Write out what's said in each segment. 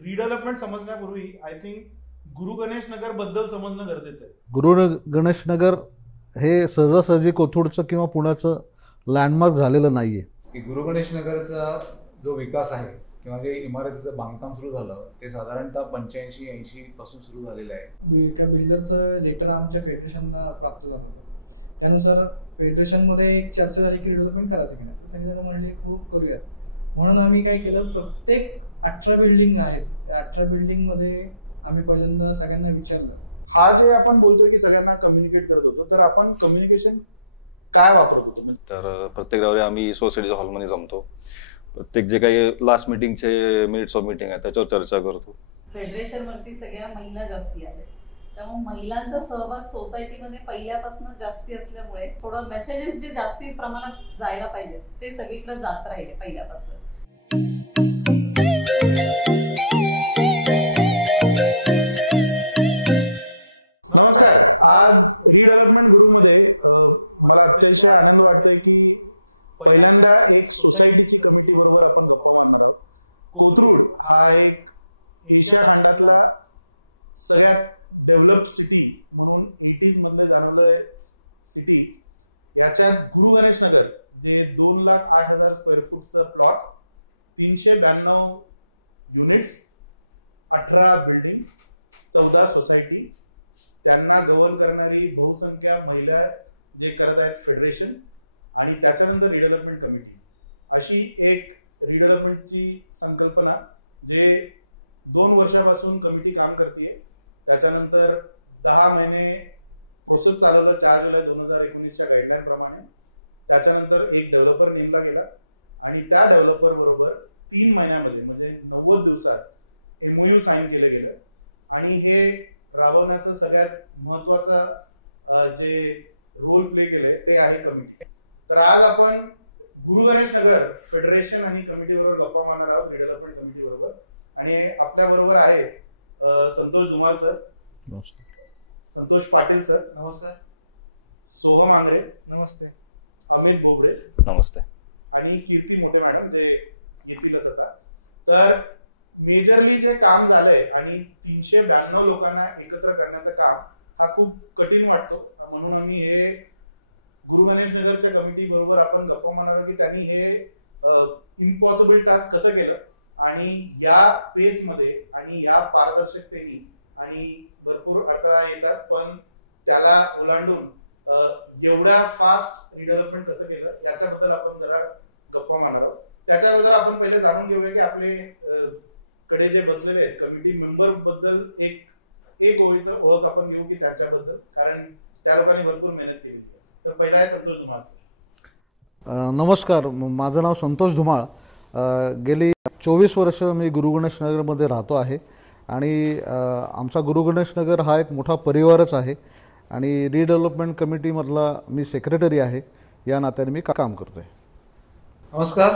Redevelopment समजण्यापूर्वी I think Guru Ganesh Nagar बद्दल समजणं गरजेचं आहे. गुरु गणेश नगर हे सहजासहजी कोथरूडचं किंवा पुण्याचं लँडमार्क झालेलं नाहीये. गुरु गणेश नगरचा जो विकास आहे किंवा जे इमारतीचं बांधकाम सुरू झालं ते साधारणतः 85-80 पासून सुरू झालेलं आहे. एका बिल्डरचं लेटर आमच्या फेडरेशनला प्राप्त झालं होतं. त्यानुसार फेडरेशनमध्ये एक चर्चा झाली की रिडेव्हलपमेंट करायचं की नाही. तर सगळेजण म्हणले हो करूयात. म्हणून आम्ही काय केलं, प्रत्येक 18 बिल्डिंग आहेत त्या 18 बिल्डिंगमध्ये आम्ही पहिल्यांदा सगळ्यांना विचारलं. हा जे आपण बोलतोय की सगळ्यांना कम्युनिकेट करत होतो, तर आपण कम्युनिकेशन काय वापरत होतो? तर प्रत्येक रविवारी आम्ही सोसायटीच्या हॉलमध्ये जमतो. प्रत्येक जे काही लास्ट मीटिंगचे मिनिट्स ऑफ मीटिंग आहे त्याच्यावर चर्चा करतो. फेडरेशन वरती सगळ्या महिला जास्ती आहेत, त्यामुळे महिलांचा सहभाग सोसायटीमध्ये पहिल्यापासून जास्ती असल्यामुळे थोडं मेसेजेस जे जास्ती प्रमाणात जायला पाहिजे ते सगळीकडे जात राहिले पहिल्यापासून. नमस्कार. आज रिडेव्हलपमेंट गुरुमध्ये मला अतिशय आनंद वाटतोय की पहिल्यांदा एक सोसायटीची कमिटी बरोबर आपण गप्पा मारणार आहोत. कोथरूड हा एक एशिया खंडातला सगळ्यात डेव्हलप सिटी म्हणून 80s मधले जाणवलं सिटी. याच्यात गुरु गणेश नगर जे 2,08,000 स्क्वेअर फूटचं प्लॉट, 392 युनिट्स, 18 बिल्डिंग, 14 सोसायटी, त्यांना गव्हर्न करणारी बहुसंख्य महिला जे करत आहेत फेडरेशन, आणि त्याच्यानंतर रिडेव्हलपमेंट कमिटी, अशी एक रिडेव्हलपमेंटची संकल्पना जे 2 वर्षापासून कमिटी काम करते. त्याच्यानंतर 10 महिने प्रोसेस चालवलं 4 जुलै 2019च्या गाईडलाईन प्रमाणे. त्याच्यानंतर एक डेव्हलपर नेमला गेला आणि त्या डेव्हलपर बरोबर 3 महिन्यामध्ये म्हणजे 90 दिवसात MOU साईन केलं गेलं. आणि हे राबवण्याचं सगळ्यात महत्त्वाचा जे रोल प्ले केलंय ते आहे कमिटी. तर आज आपण गुरु गणेश नगर फेडरेशन आणि कमिटी बरोबर गप्पा मारणार आहोत, रिडेव्हलपमेंट कमिटी बरोबर. आणि आपल्या बरोबर आहेत संतोष धुमाळ सर, संतोष पाटील सर, नमस्कार, सोहम आंग्रे, नमस्ते, अमित बोबडे, नमस्ते, आणि कीर्ती मोठे मॅडम जे येतीलच आता. तर मेजरली जे काम झालंय आणि 392 लोकांना एकत्र करण्याचं काम हा खूप कठीण वाटतो. म्हणून आम्ही हे गुरु गणेश नगरच्या कमिटी बरोबर आपण गप्पा मारणार आहोत की त्यांनी हे इम्पॉसिबल टास्क कसं केलं आणि या पेसमध्ये आणि या पारदर्शकतेने, आणि भरपूर अडथळा येतात पण त्याला ओलांडून एवढ्या फास्ट रिडेव्हलपमेंट कसं केलं याच्याबद्दल आपण जरा गप्पा मारणार आहोत. त्याच्या अगोदर आपण पहिले जाणून घेऊया की आपले कडे जे बसलेले आहेत कमिटी मेंबर बद्दल एक ओळख आपण घेऊ की त्यांच्याबद्दल, कारण त्या लोकांनी भरपूर मेहनत केलेली आहे. तर पहिला आहे संतोष धुमाळ सर. नमस्कार, माझं नाव संतोष धुमाळ. गेली 24 वर्ष मी गुरु गणेश नगरमध्ये राहतो आहे आणि आमचा गुरु गणेश नगर हा एक मोठा परिवारच आहे आणि रिडेव्हलपमेंट कमिटीमधला मी सेक्रेटरी आहे. या नात्याने मी काम करतोय. नमस्कार,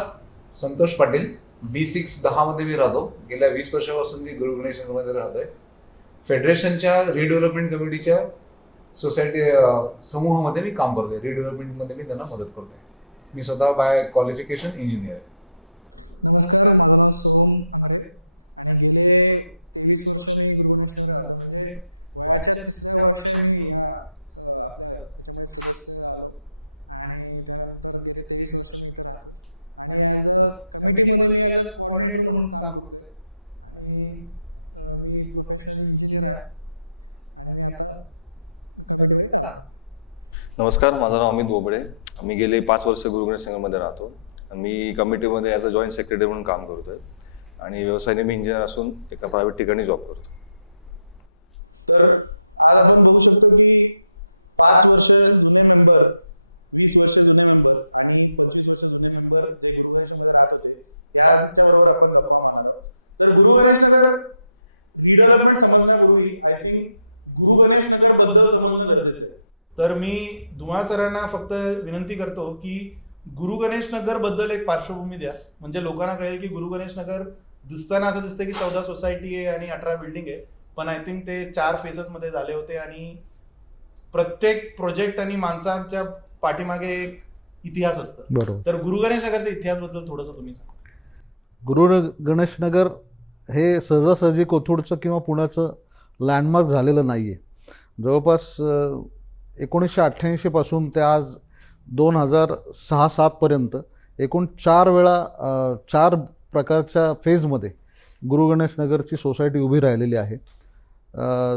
संतोष पाटील. B6-10 मध्ये मी राहतो. गेल्या 20 वर्षापासून मी गुरु गणेश नगरमध्ये राहतोय. फेडरेशनच्या रिडेव्हलपमेंट कमिटीच्या सोसायटी समूहामध्ये मी काम करतोय. रिडेव्हलपमेंटमध्ये मी त्यांना मदत करतोय. मी स्वतः बाय क्वालिफिकेशन इंजिनियर आहे. नमस्कार, माझं नाव सोहम आंग्रे आणि गेले 23 वर्ष मी गुरु गणेश नगर राहतो. म्हणजे वयाच्या 3ऱ्या वर्षी मी या आपल्या त्याच्यामध्ये सदस्य आलो आणि त्यानंतर गेले 23 वर्ष मी इथं राहतो आणि ॲज अ कमिटीमध्ये मी ॲज अ कोऑर्डिनेटर म्हणून काम करतोय. आणि मी प्रोफेशनल इंजिनियर आहे आणि मी आता कमिटीमध्ये काम करतो. नमस्कार, माझं नाव अमित बोबडे. मी गेले 5 वर्ष गुरु गणेश नगरमध्ये राहतो. मी कमिटीमध्ये ॲज अ जॉईंट सेक्रेटरी म्हणून काम करतोय आणि व्यवसायाने मी इंजिनियर असून एका प्रायव्हेट ठिकाणी जॉब करतो. तर आज आपण बघू शकतो की 5 वर्ष जुने मेंबर, 20 वर्ष जुने मेंबर आणि 25 वर्ष जुने मेंबर जे गुरु गणेश मध्ये राहत होते यांच्याबरोबर आपण गप्पा मारणार आहोत. तर गुरु Ganesh Nagar redevelopment समजण्यापूर्वी I think Guru Ganesh Nagar बद्दल समजणं गरजेचं आहे. तर मी धुमाळ सरांना फक्त विनंती करतो की गुरु गणेश नगर बद्दल एक पार्श्वभूमी द्या, म्हणजे लोकांना कळेल की गुरु गणेश नगर दिसताना असं दिसतं की 14 सोसायटी आहे आणि 18 बिल्डिंग आहे, पण आय थिंक ते 4 फेजेस मध्ये झाले होते आणि प्रत्येक प्रोजेक्ट आणि माणसांच्या पाठीमागे एक इतिहास असतं. बरोबर. तर गुरु गणेश नगरच्या इतिहास बद्दल थोडंसं तुम्ही सांगा. गुरु गणेश नगर हे सहजासहजी कोथरूडचं किंवा पुण्याचं लँडमार्क झालेलं नाही आहे. जवळपास 1988 पासून ते आज 2006-07पर्यंत एकूण 4 वेळा 4 प्रकारच्या फेजमध्ये गुरु गणेश नगरची सोसायटी उभी राहिलेली आहे.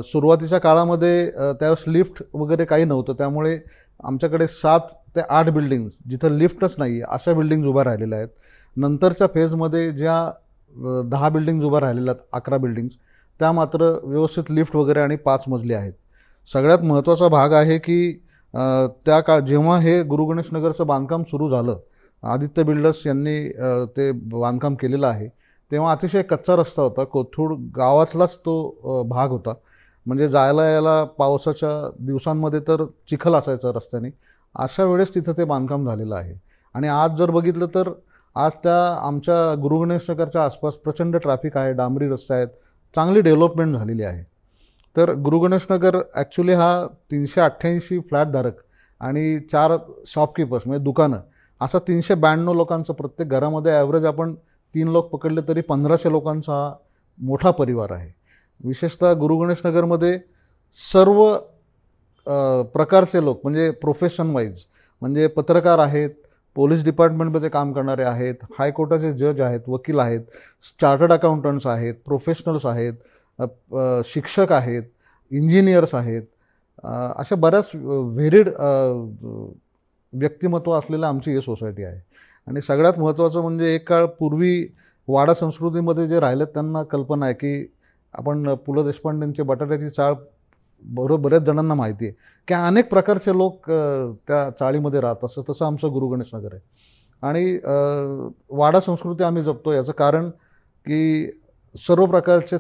सुरुवातीच्या काळामध्ये त्यावेळेस लिफ्ट वगैरे काही नव्हतं, त्यामुळे आमच्याकडे 7 ते 8 बिल्डिंग्स जिथं लिफ्टच नाही आहे अशा बिल्डिंग्स उभ्या राहिलेल्या आहेत. नंतरच्या फेजमध्ये ज्या 10 बिल्डिंग्स उभ्या राहिलेल्या आहेत, 11 बिल्डिंग्स, त्या मात्र व्यवस्थित लिफ्ट वगैरे आणि 5 मजली आहेत. सगळ्यात महत्त्वाचा भाग आहे की त्या जेव्हा हे गुरु गणेश नगरचं बांधकाम सुरू झालं, आदित्य बिल्डर्स यांनी ते बांधकाम केलेलं आहे, तेव्हा अतिशय कच्चा रस्ता होता. कोथरूड गावातलाच तो भाग होता. म्हणजे जायला यायला पावसाच्या दिवसांमध्ये तर चिखल असायचा रस्त्याने. अशा वेळेस तिथं ते बांधकाम झालेलं आहे. आणि आज जर बघितलं तर आज त्या आमच्या गुरु गणेश नगरच्या आसपास प्रचंड ट्रॅफिक आहे, डांबरी रस्ते आहेत, चांगली डेव्हलपमेंट झालेली आहे. तर गुरु गणेश नगर ॲक्च्युली हा 388 फ्लॅटधारक आणि 4 शॉपकीपर्स म्हणजे दुकानं, असा 392 लोकांचं, प्रत्येक घरामध्ये ॲव्हरेज आपण 3 लोक पकडले तरी 1500 लोकांचा हा मोठा परिवार आहे. विशेषतः गुरु गणेश नगरमध्ये सर्व प्रकारचे लोक, म्हणजे प्रोफेशन वाईज, म्हणजे पत्रकार आहेत, पोलीस डिपार्टमेंटमध्ये काम करणारे आहेत, हायकोर्टाचे जज आहेत, वकील आहेत, चार्टर्ड अकाउंटंट्स आहेत, प्रोफेशनल्स आहेत, शिक्षक आहेत, इंजिनियर्स आहेत, अशा बऱ्याच व्हेरिड व्यक्तिमत्व असलेलं आमची ही सोसायटी आहे. आणि सगळ्यात महत्त्वाचं म्हणजे एक काळ पूर्वी वाडा संस्कृतीमध्ये जे राहिलेत त्यांना कल्पना आहे की आपण पु ल देशपांडेंचे बटाट्याची चाळ बऱ्याच जणांना माहिती आहे की अनेक प्रकारचे लोक त्या चाळीमध्ये राहत असतात. तसं आमचं गुरु गणेश नगर आहे. आणि वाडा संस्कृती आम्ही जपतो. याचं कारण की सर्व प्रकारचे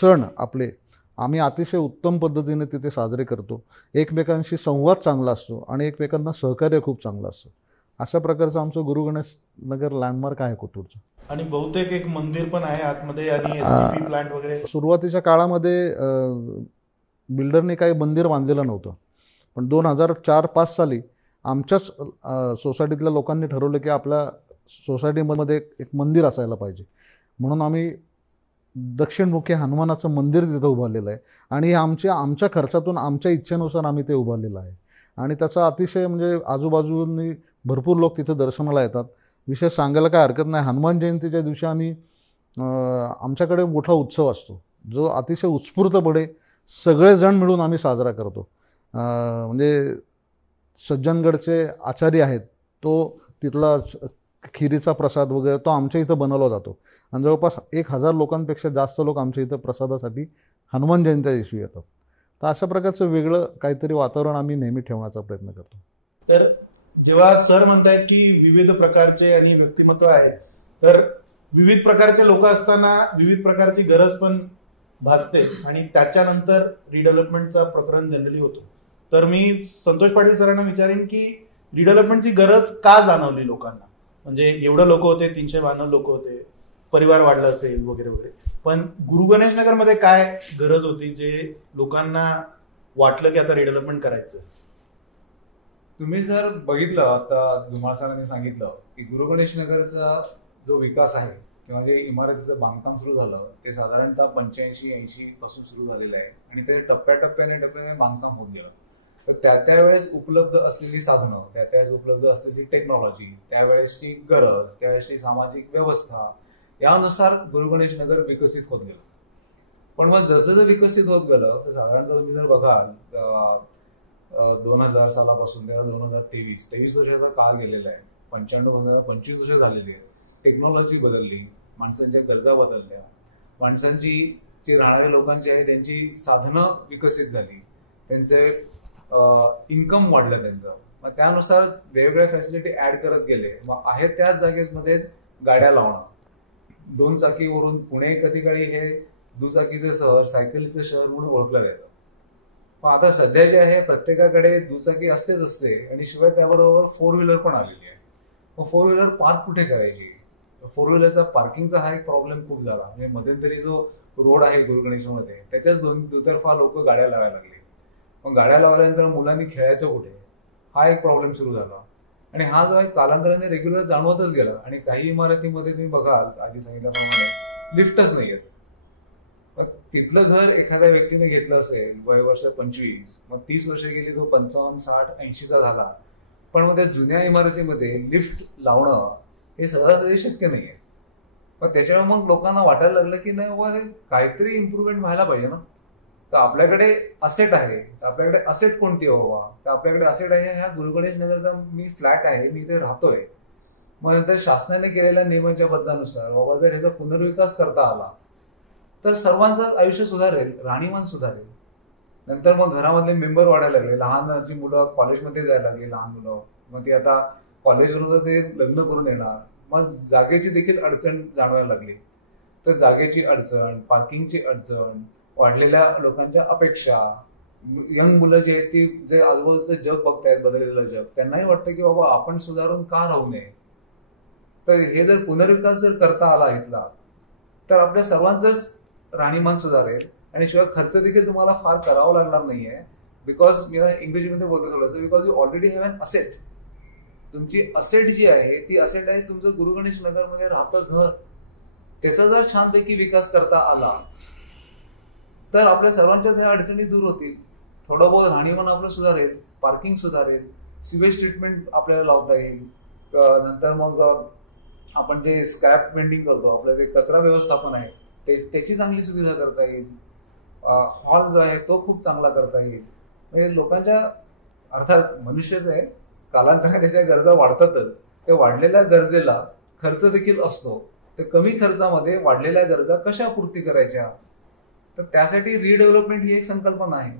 सण आपले आम्ही अतिशय उत्तम पद्धतीने तिथे साजरे करतो. एकमेकांशी संवाद चांगला असतो आणि एकमेकांना सहकार्य खूप चांगलं असतं. अशा प्रकारचं आमचं गुरु गणेश नगर लँडमार्क आहे कोथरूडचं. आणि बहुतेक एक मंदिर पण आहे आतमध्ये आणि एसटीपी प्लांट वगैरे. सुरुवातीच्या काळामध्ये बिल्डरने काही मंदिर बांधलेलं नव्हतं, पण 2004-05 साली आमच्याच सोसायटीतल्या लोकांनी ठरवलं की आपल्या सोसायटीमध्ये एक मंदिर असायला पाहिजे. म्हणून आम्ही दक्षिणमुखी हनुमानाचं मंदिर तिथं उभारलेलं आहे. आणि आमच्या खर्चातून, आमच्या इच्छेनुसार आम्ही ते उभारलेलं आहे. आणि त्याचा अतिशय म्हणजे आजूबाजूनी भरपूर लोक तिथे दर्शनाला येतात. विशेष सांगायला काय हरकत नाही, हनुमान जयंतीच्या दिवशी आम्ही आमच्याकडे मोठा उत्सव असतो जो अतिशय उत्स्फूर्तपणे सगळेजण मिळून आम्ही साजरा करतो. म्हणजे सज्जनगडचे आचारी आहेत, तो तिथला खिरीचा प्रसाद वगैरे तो आमच्या इथं बनवला जातो. आणि जवळपास 1000 लोकांपेक्षा जास्त लोक आमच्या इथं प्रसादासाठी हनुमान जयंतीच्या दिवशी येतात. तर अशा प्रकारचं वेगळं काहीतरी वातावरण आम्ही नेहमी ठेवण्याचा प्रयत्न करतो. तर जेव्हा सर म्हणतायत की विविध प्रकारचे आणि व्यक्तिमत्व आहेत, तर विविध प्रकारचे लोक असताना विविध प्रकारची गरज पण भासते आणि त्याच्यानंतर रिडेव्हलपमेंटचा प्रकरण जनरली होतो. तर मी संतोष पाटील सरांना विचारीन की रिडेव्हलपमेंटची गरज का जाणवली लोकांना. म्हणजे एवढं लोक होते, 392 लोक होते, परिवार वाढला असेल वगैरे वगैरे, पण गुरु गणेश नगरमध्ये काय गरज होती जे लोकांना वाटलं की आता रिडेव्हलपमेंट करायचं. तुम्ही जर बघितलं, आता धुमाळ सरांनी सांगितलं की गुरु गणेश नगरचा जो विकास आहे किंवा जे इमारतीचं बांधकाम सुरू झालं ते साधारणतः 85-80 पासून सुरू झालेलं आहे आणि ते टप्प्याटप्प्याने बांधकाम होत गेलं. तर त्यावेळेस उपलब्ध असलेली साधनं, त्यावेळेस उपलब्ध असलेली टेक्नॉलॉजी, त्यावेळेसची गरज, त्यावेळेसची सामाजिक व्यवस्था, यानुसार गुरु गणेश नगर विकसित होत गेलं. पण मग जसं विकसित होत गेलं तर साधारणतः तुम्ही जर बघाल 2000 सालापासून ते 2023 वर्षाचा काळ गेलेला आहे. 95 25 वर्ष झालेली आहे. टेक्नॉलॉजी बदलली, माणसांच्या गरजा बदलल्या, माणसांची जी राहणाऱ्या लोकांची आहे त्यांची साधनं विकसित झाली, त्यांचे इन्कम वाढलं त्यांचं. मग त्यानुसार वेगवेगळ्या फॅसिलिटी ऍड करत गेले. मग आहेत त्याच जागेमध्येच गाड्या लावणं, 2 चाकीवरून पुणे कधी काळी हे दुचाकीचं शहर, सायकलीचं शहर म्हणून ओळखलं जातं. मग आता सध्या जे आहे प्रत्येकाकडे दुचाकी असते आणि शिवाय त्याबरोबर 4 व्हीलर पण आलेली आहे. मग 4 व्हीलर पार्क कुठे करायची? 4 व्हीलरचा पार्किंगचा हा एक प्रॉब्लेम खूप झाला. म्हणजे मध्यंतरी जो रोड आहे गुरु गणेशमध्ये त्याच्याच दुतर्फा लोक गाड्या लावायला लागले. मग गाड्या लावल्यानंतर मुलांनी खेळायचं कुठे, हा एक प्रॉब्लेम सुरू झाला. आणि हा जो आहे कालांतराने रेग्युलर जाणवतच गेला. आणि काही इमारतीमध्ये तुम्ही बघाल, आधी सांगितल्याप्रमाणे लिफ्टच नाही आहेत. मग तिथलं घर एखाद्या व्यक्तीने घेतलं असेल वय वर्ष 25, मग 30 वर्ष गेली तो 55, 60, 80चा झाला, पण मग त्या जुन्या इमारतीमध्ये लिफ्ट लावणं हे सहजासहजी शक्य नाहीये. मग त्याच्यामुळे मग लोकांना वाटायला लागलं की नाही बाबा हे काहीतरी इम्प्रुव्हमेंट व्हायला पाहिजे ना. तर आपल्याकडे असेट आहे, आपल्याकडे असेट कोणती आहे बाबा, तर आपल्याकडे असेट आहे ह्या गुरुगणेश नगरचा मी फ्लॅट आहे, मी इथे राहतोय. मग नंतर शासनाने केलेल्या नियमांच्या बदलानुसार बाबा जर ह्याचा पुनर्विकास करता आला तर सर्वांचं आयुष्य सुधारेल, राहणीमान सुधारेल. नंतर मग घरामधले मेंबर वाढायला लागले, लहान मुलं कॉलेजमध्ये जायला लागली, लहान मुलं, मग ते आता कॉलेजवरून ते लग्न करून येणार, मग जागेची देखील अडचण जाणवायला लागली. तर जागेची अडचण, पार्किंगची अडचण, वाढलेल्या लोकांच्या अपेक्षा, यंग मुलं जे आहेत ती जे आजूबाजूचं जग बघतायत, बदललेलं जग, त्यांनाही वाटतं की बाबा आपण सुधारून का राहू नये. तर हे जर पुनर्विकास जर करता आला इथला तर आपल्या सर्वांचंच राहणीमान सुधारेल आणि शिवाय खर्च देखील तुम्हाला फार करावा लागणार नाहीये. बिकॉज मी इंग्रजीमध्ये बोलतो थोडंसं, because you already have an asset. तुमची असेट जी आहे ती असेट आहे तुमचं गुरुगणेश नगरमध्ये राहतं घर. त्याचा जर छानपैकी विकास करता आला तर आपल्या सर्वांच्याच ह्या अडचणी दूर होतील. थोडं बहुत राहणीमान आपलं सुधारेल, पार्किंग सुधारेल, सिवेज ट्रीटमेंट आपल्याला लावता येईल. नंतर मग आपण जे स्क्रॅप पेंडिंग करतो, आपलं जे कचरा व्यवस्थापन आहे त्याची चांगली सुविधा करता येईल. हॉल जो आहे तो खूप चांगला करता येईल. म्हणजे लोकांच्या, अर्थात मनुष्यच आहे, कालांतराने त्याच्या गरजा वाढतातच. त्या वाढलेल्या गरजेला खर्च देखील असतो. तर कमी खर्चामध्ये वाढलेल्या गरजा कशा पूर्ती करायच्या, तर त्यासाठी रिडेव्हलपमेंट ही एक संकल्पना आहे.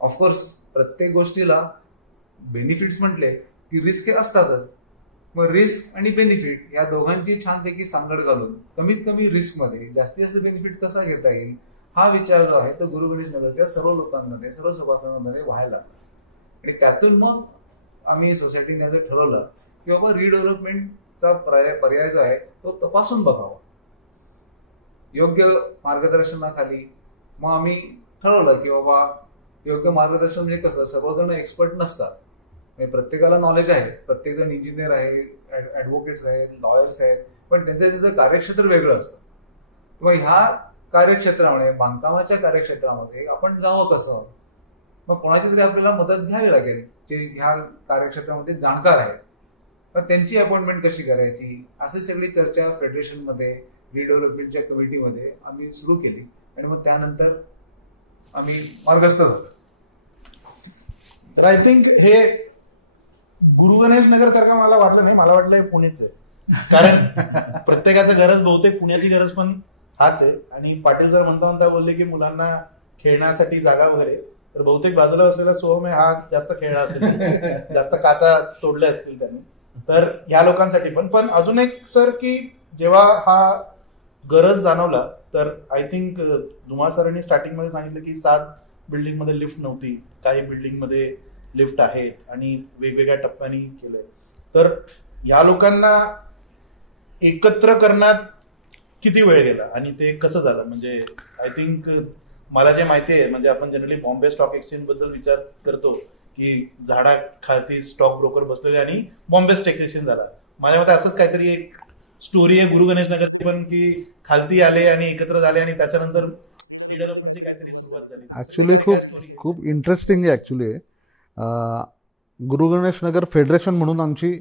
ऑफकोर्स प्रत्येक गोष्टीला बेनिफिट्स म्हटले की रिस्क हे असतातच. मग रिस्क आणि बेनिफिट या दोघांची छानपैकी सांगड घालून कमीत कमी रिस्कमध्ये जास्तीत जास्त बेनिफिट कसा घेता येईल हा विचार जो आहे तो गुरुगणेश नगरच्या सर्व लोकांमध्ये, सर्व सभासदांमध्ये व्हायला लागला. आणि त्यातून मग आम्ही सोसायटीने जर ठरवलं की बाबा रिडेव्हलपमेंटचा पर्याय जो आहे तो तपासून बघावा योग्य मार्गदर्शनाखाली. मग आम्ही ठरवलं की बाबा योग्य मार्गदर्शन म्हणजे कसं, सर्वजण एक्सपर्ट नसतात, प्रत्येकाला नॉलेज आहे, प्रत्येक जण इंजिनियर आहे, ऍडव्होकेट्स आहेत, लॉयर्स आहेत, पण त्यांचं कार्यक्षेत्र वेगळं असतं. मग ह्या कार्यक्षेत्रामध्ये, बांधकामाच्या कार्यक्षेत्रामध्ये आपण जावं कसं, मग कोणाची तरी आपल्याला मदत घ्यावी लागेल जे ह्या कार्यक्षेत्रामध्ये जाणकार आहे. मग त्यांची अपॉइंटमेंट कशी करायची, अशी सगळी चर्चा फेडरेशनमध्ये, रिडेव्हलपमेंटच्या कमिटीमध्ये आम्ही सुरू केली. आणि मग त्यानंतर आम्ही मार्गस्थ झालो. तर आय थिंक हे गुरुगणेश नगर सारखं मला वाटलं नाही, मला वाटलं हे पुणेच आहे. कारण प्रत्येकाचं गरज, बहुतेक पुण्याची गरज पण हाच आहे. आणि पाटील सर म्हणता बोलले की मुलांना खेळण्यासाठी जागा वगैरे, तर बहुतेक बाजूला बसलेला सोहम आहे हा जास्त खेळला असेल, जास्त काचा तोडले असतील त्यांनी. तर ह्या लोकांसाठी पण अजून एक सर की जेव्हा हा गरज जाणवला तर आय थिंक धुमाळ सरांनी स्टार्टिंगमध्ये सांगितलं की 7 बिल्डिंगमध्ये लिफ्ट नव्हती, काही बिल्डिंगमध्ये लिफ्ट आहेत आणि वेगवेगळ्या टप्प्यांनी केलंय. तर ह्या लोकांना एकत्र करण्यात किती वेळ गेला आणि ते कसं झालं? म्हणजे आय थिंक मला जे माहिती आहे, म्हणजे आपण जनरली बॉम्बे स्टॉक एक्सचेंज बद्दल विचार करतो की झाडाखालती स्टॉक ब्रोकर बसलेले आणि बॉम्बे स्टॉक एक्सचेंज झाला. माझ्या मते असंच काहीतरी एक स्टोरी आहे गुरुगणेश नगरचे पण, की खालती आले आणि एकत्र झाले आणि त्याच्यानंतर रिडेव्हलपमेंटची काहीतरी सुरुवात झाली. खूप इंटरेस्टिंग आहे ऍक्च्युली. गुरुगणेश नगर फेडरेशन म्हणून आमची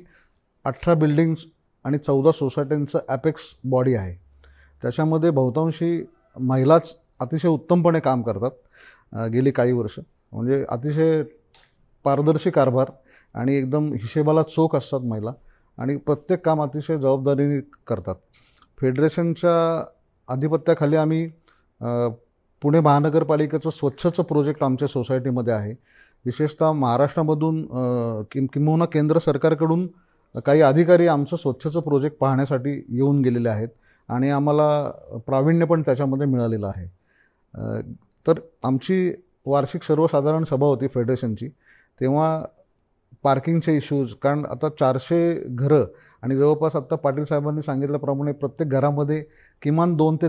18 बिल्डिंग्स आणि 14 सोसायट्यांचं ॲपेक्स बॉडी आहे. त्याच्यामध्ये बहुतांशी महिलाच अतिशय उत्तमपणे काम करतात गेली काही वर्ष. म्हणजे अतिशय पारदर्शी कारभार आणि एकदम हिशेबाला चोख असतात महिला आणि प्रत्येक काम अतिशय जबाबदारीने करतात. फेडरेशनच्या आधिपत्याखाली आम्ही पुणे महानगरपालिकेचं स्वच्छचं प्रोजेक्ट आमच्या सोसायटीमध्ये आहे. विशेषतः महाराष्ट्रामधून किंबहुना केंद्र सरकारकडून काही अधिकारी आमचं स्वच्छचं प्रोजेक्ट पाहण्यासाठी येऊन गेलेले आहेत आणि आम्हाला प्रावीण्य पण त्याच्यामध्ये मिळालेलं आहे. तर आमची वार्षिक सर्वसाधारण सभा होती फेडरेशनची, तेव्हा पार्किंगचे इश्यूज, कारण आता 400 घरं आणि जवळपास आत्ता पाटील साहेबांनी सांगितल्याप्रमाणे प्रत्येक घरामध्ये किमान 2 ते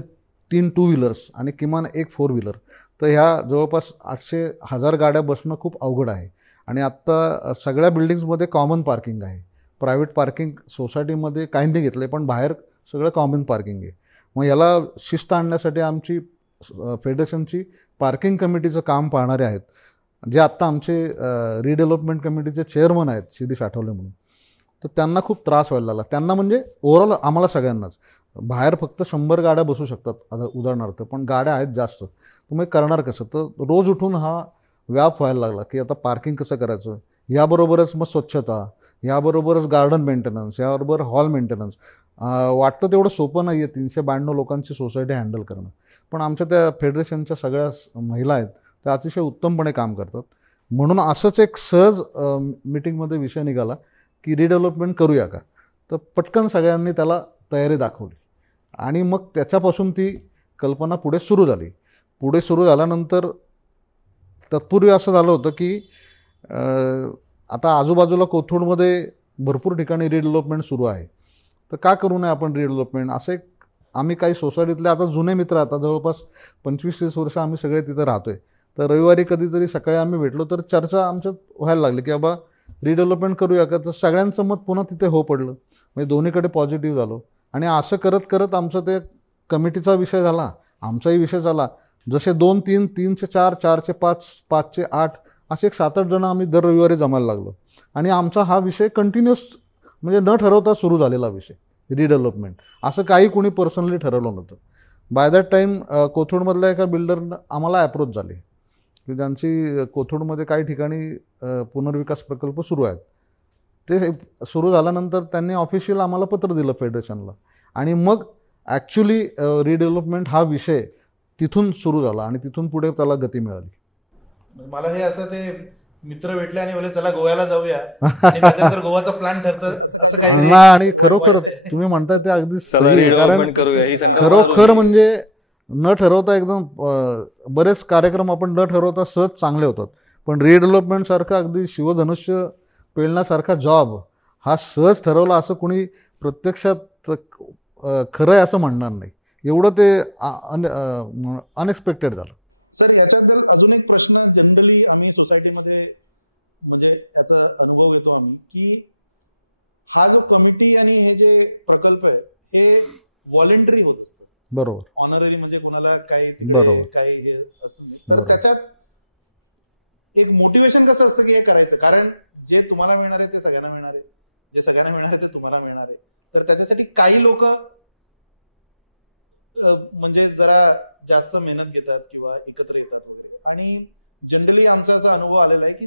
3 टू व्हीलर्स आणि किमान 1 4 व्हीलर, तर ह्या जवळपास 800-1000 गाड्या बसणं खूप अवघड आहे. आणि आत्ता सगळ्या बिल्डिंग्समध्ये कॉमन पार्किंग आहे. प्रायव्हेट पार्किंग सोसायटीमध्ये काही नाही घेतलं आहे, पण बाहेर सगळं कॉमन पार्किंग आहे. मग याला शिस्त आणण्यासाठी आमची फेडरेशनची पार्किंग कमिटीचं काम पाहणारे आहेत, जे आत्ता आमचे रिडेव्हलपमेंट कमिटीचे चेअरमन आहेत शिरीष आठवले म्हणून, तर त्यांना खूप त्रास व्हायला लागला. त्यांना म्हणजे ओव्हरऑल आम्हाला सगळ्यांनाच. बाहेर फक्त 100 गाड्या बसू शकतात आता उदाहरणार्थ, पण गाड्या आहेत जास्त, तुम्ही करणार कसं? तर रोज उठून हा व्याप व्हायला लागला की आता पार्किंग कसं करायचं, याबरोबरच मग स्वच्छता, याबरोबरच गार्डन मेंटेनन्स, याबरोबर हॉल मेंटेनन्स. वाटतं तेवढं सोपं नाही आहे 392 लोकांची सोसायटी हँडल करणं, पण आमच्या त्या फेडरेशनच्या सगळ्या महिला आहेत त्या अतिशय उत्तमपणे काम करतात. म्हणून असंच एक सहज मीटिंगमध्ये विषय निघाला की रिडेव्हलपमेंट करूया का, तर पटकन सगळ्यांनी त्याला तयारी दाखवली आणि मग त्याच्यापासून ती कल्पना पुढे सुरू झाली. पुढे सुरू झाल्यानंतर तत्पूर्वी असं झालं होतं की आता आजूबाजूला कोथरूडमध्ये भरपूर ठिकाणी रिडेव्हलपमेंट सुरू आहे, तर का करू नये आपण रिडेव्हलपमेंट. असे आम्ही काही सोसायटीतले आता जुने मित्र, आता जवळपास 25-30 वर्ष आम्ही सगळे तिथे राहतोय, तर रविवारी कधीतरी सकाळी आम्ही भेटलो तर चर्चा आमच्यात व्हायला लागली की बाबा रिडेव्हलपमेंट करूया का. तर सगळ्यांचं मत पुन्हा तिथे हो पडलं, म्हणजे दोन्हीकडे पॉझिटिव्ह झालो. आणि असं करत करत आमचं ते कमिटीचा विषय झाला, आमचाही विषय झाला. जसे 2-3, 3 4, 4 5, 5 8 असे एक 7-8 जण आम्ही दर रविवारी जमायला लागलो. आणि आमचा हा विषय कंटिन्युअस, म्हणजे न ठरवता सुरू झालेला विषय रिडेव्हलपमेंट. असं काही कोणी पर्सनली ठरवलं नव्हतं. बाय दॅट टाईम कोथरूडमधल्या एका बिल्डरनं आम्हाला अप्रोच झाले की त्यांची कोथरूडमध्ये काही ठिकाणी पुनर्विकास प्रकल्प सुरू आहेत. ते सुरू झाल्यानंतर त्यांनी ऑफिशियल आम्हाला पत्र दिलं फेडरेशनला, आणि मग ॲक्च्युली रिडेव्हलपमेंट हा विषय तिथून सुरू झाला आणि तिथून पुढे त्याला गती मिळाली. मला हे असं ते मित्र भेटले आणि बोलले चला गोव्याला जाऊया आणि त्याच्यानंतर गोवाचा प्लान ठरतं असं काहीतरी. आणि खरोखर तुम्ही म्हणताय ते अगदी चला रिडेव्हलपमेंट करूया ही संकल्पना खरोखर म्हणजे न ठरवता एकदम बरेच कार्यक्रम आपण न ठरवता सहज चांगले होतात, पण रिडेव्हलपमेंट सारखं अगदी शिवधनुष्य पेलण्यासारखा जॉब हा सहज ठरवला असं कुणी प्रत्यक्षात खरं आहे असं म्हणणार नाही. एवढं ते अनएक्सपेक्टेड झालं. सर, याच्याबद्दल अजून एक प्रश्न जनरली आम्ही सोसायटीमध्ये म्हणजे याचा अनुभव घेतो आम्ही की हा जो कमिटी आणि हे जे प्रकल्प आहे हे व्हॉलेंटरी होत असतं. बरोबर. ऑनररी म्हणजे कोणाला काही तिकडे बरोबर. काही हे असतं नाही. तर त्याच्यात एक मोटिवेशन कसं असतं की हे करायचं, कारण जे तुम्हाला मिळणार आहे ते सगळ्यांना मिळणार आहे, जे सगळ्यांना मिळणार आहे ते तुम्हाला मिळणार आहे. तर त्याच्यासाठी काही लोक म्हणजे जरा जास्त मेहनत घेतात किंवा एकत्र येतात वगैरे, आणि जनरली आमचा असा अनुभव आलेला आहे की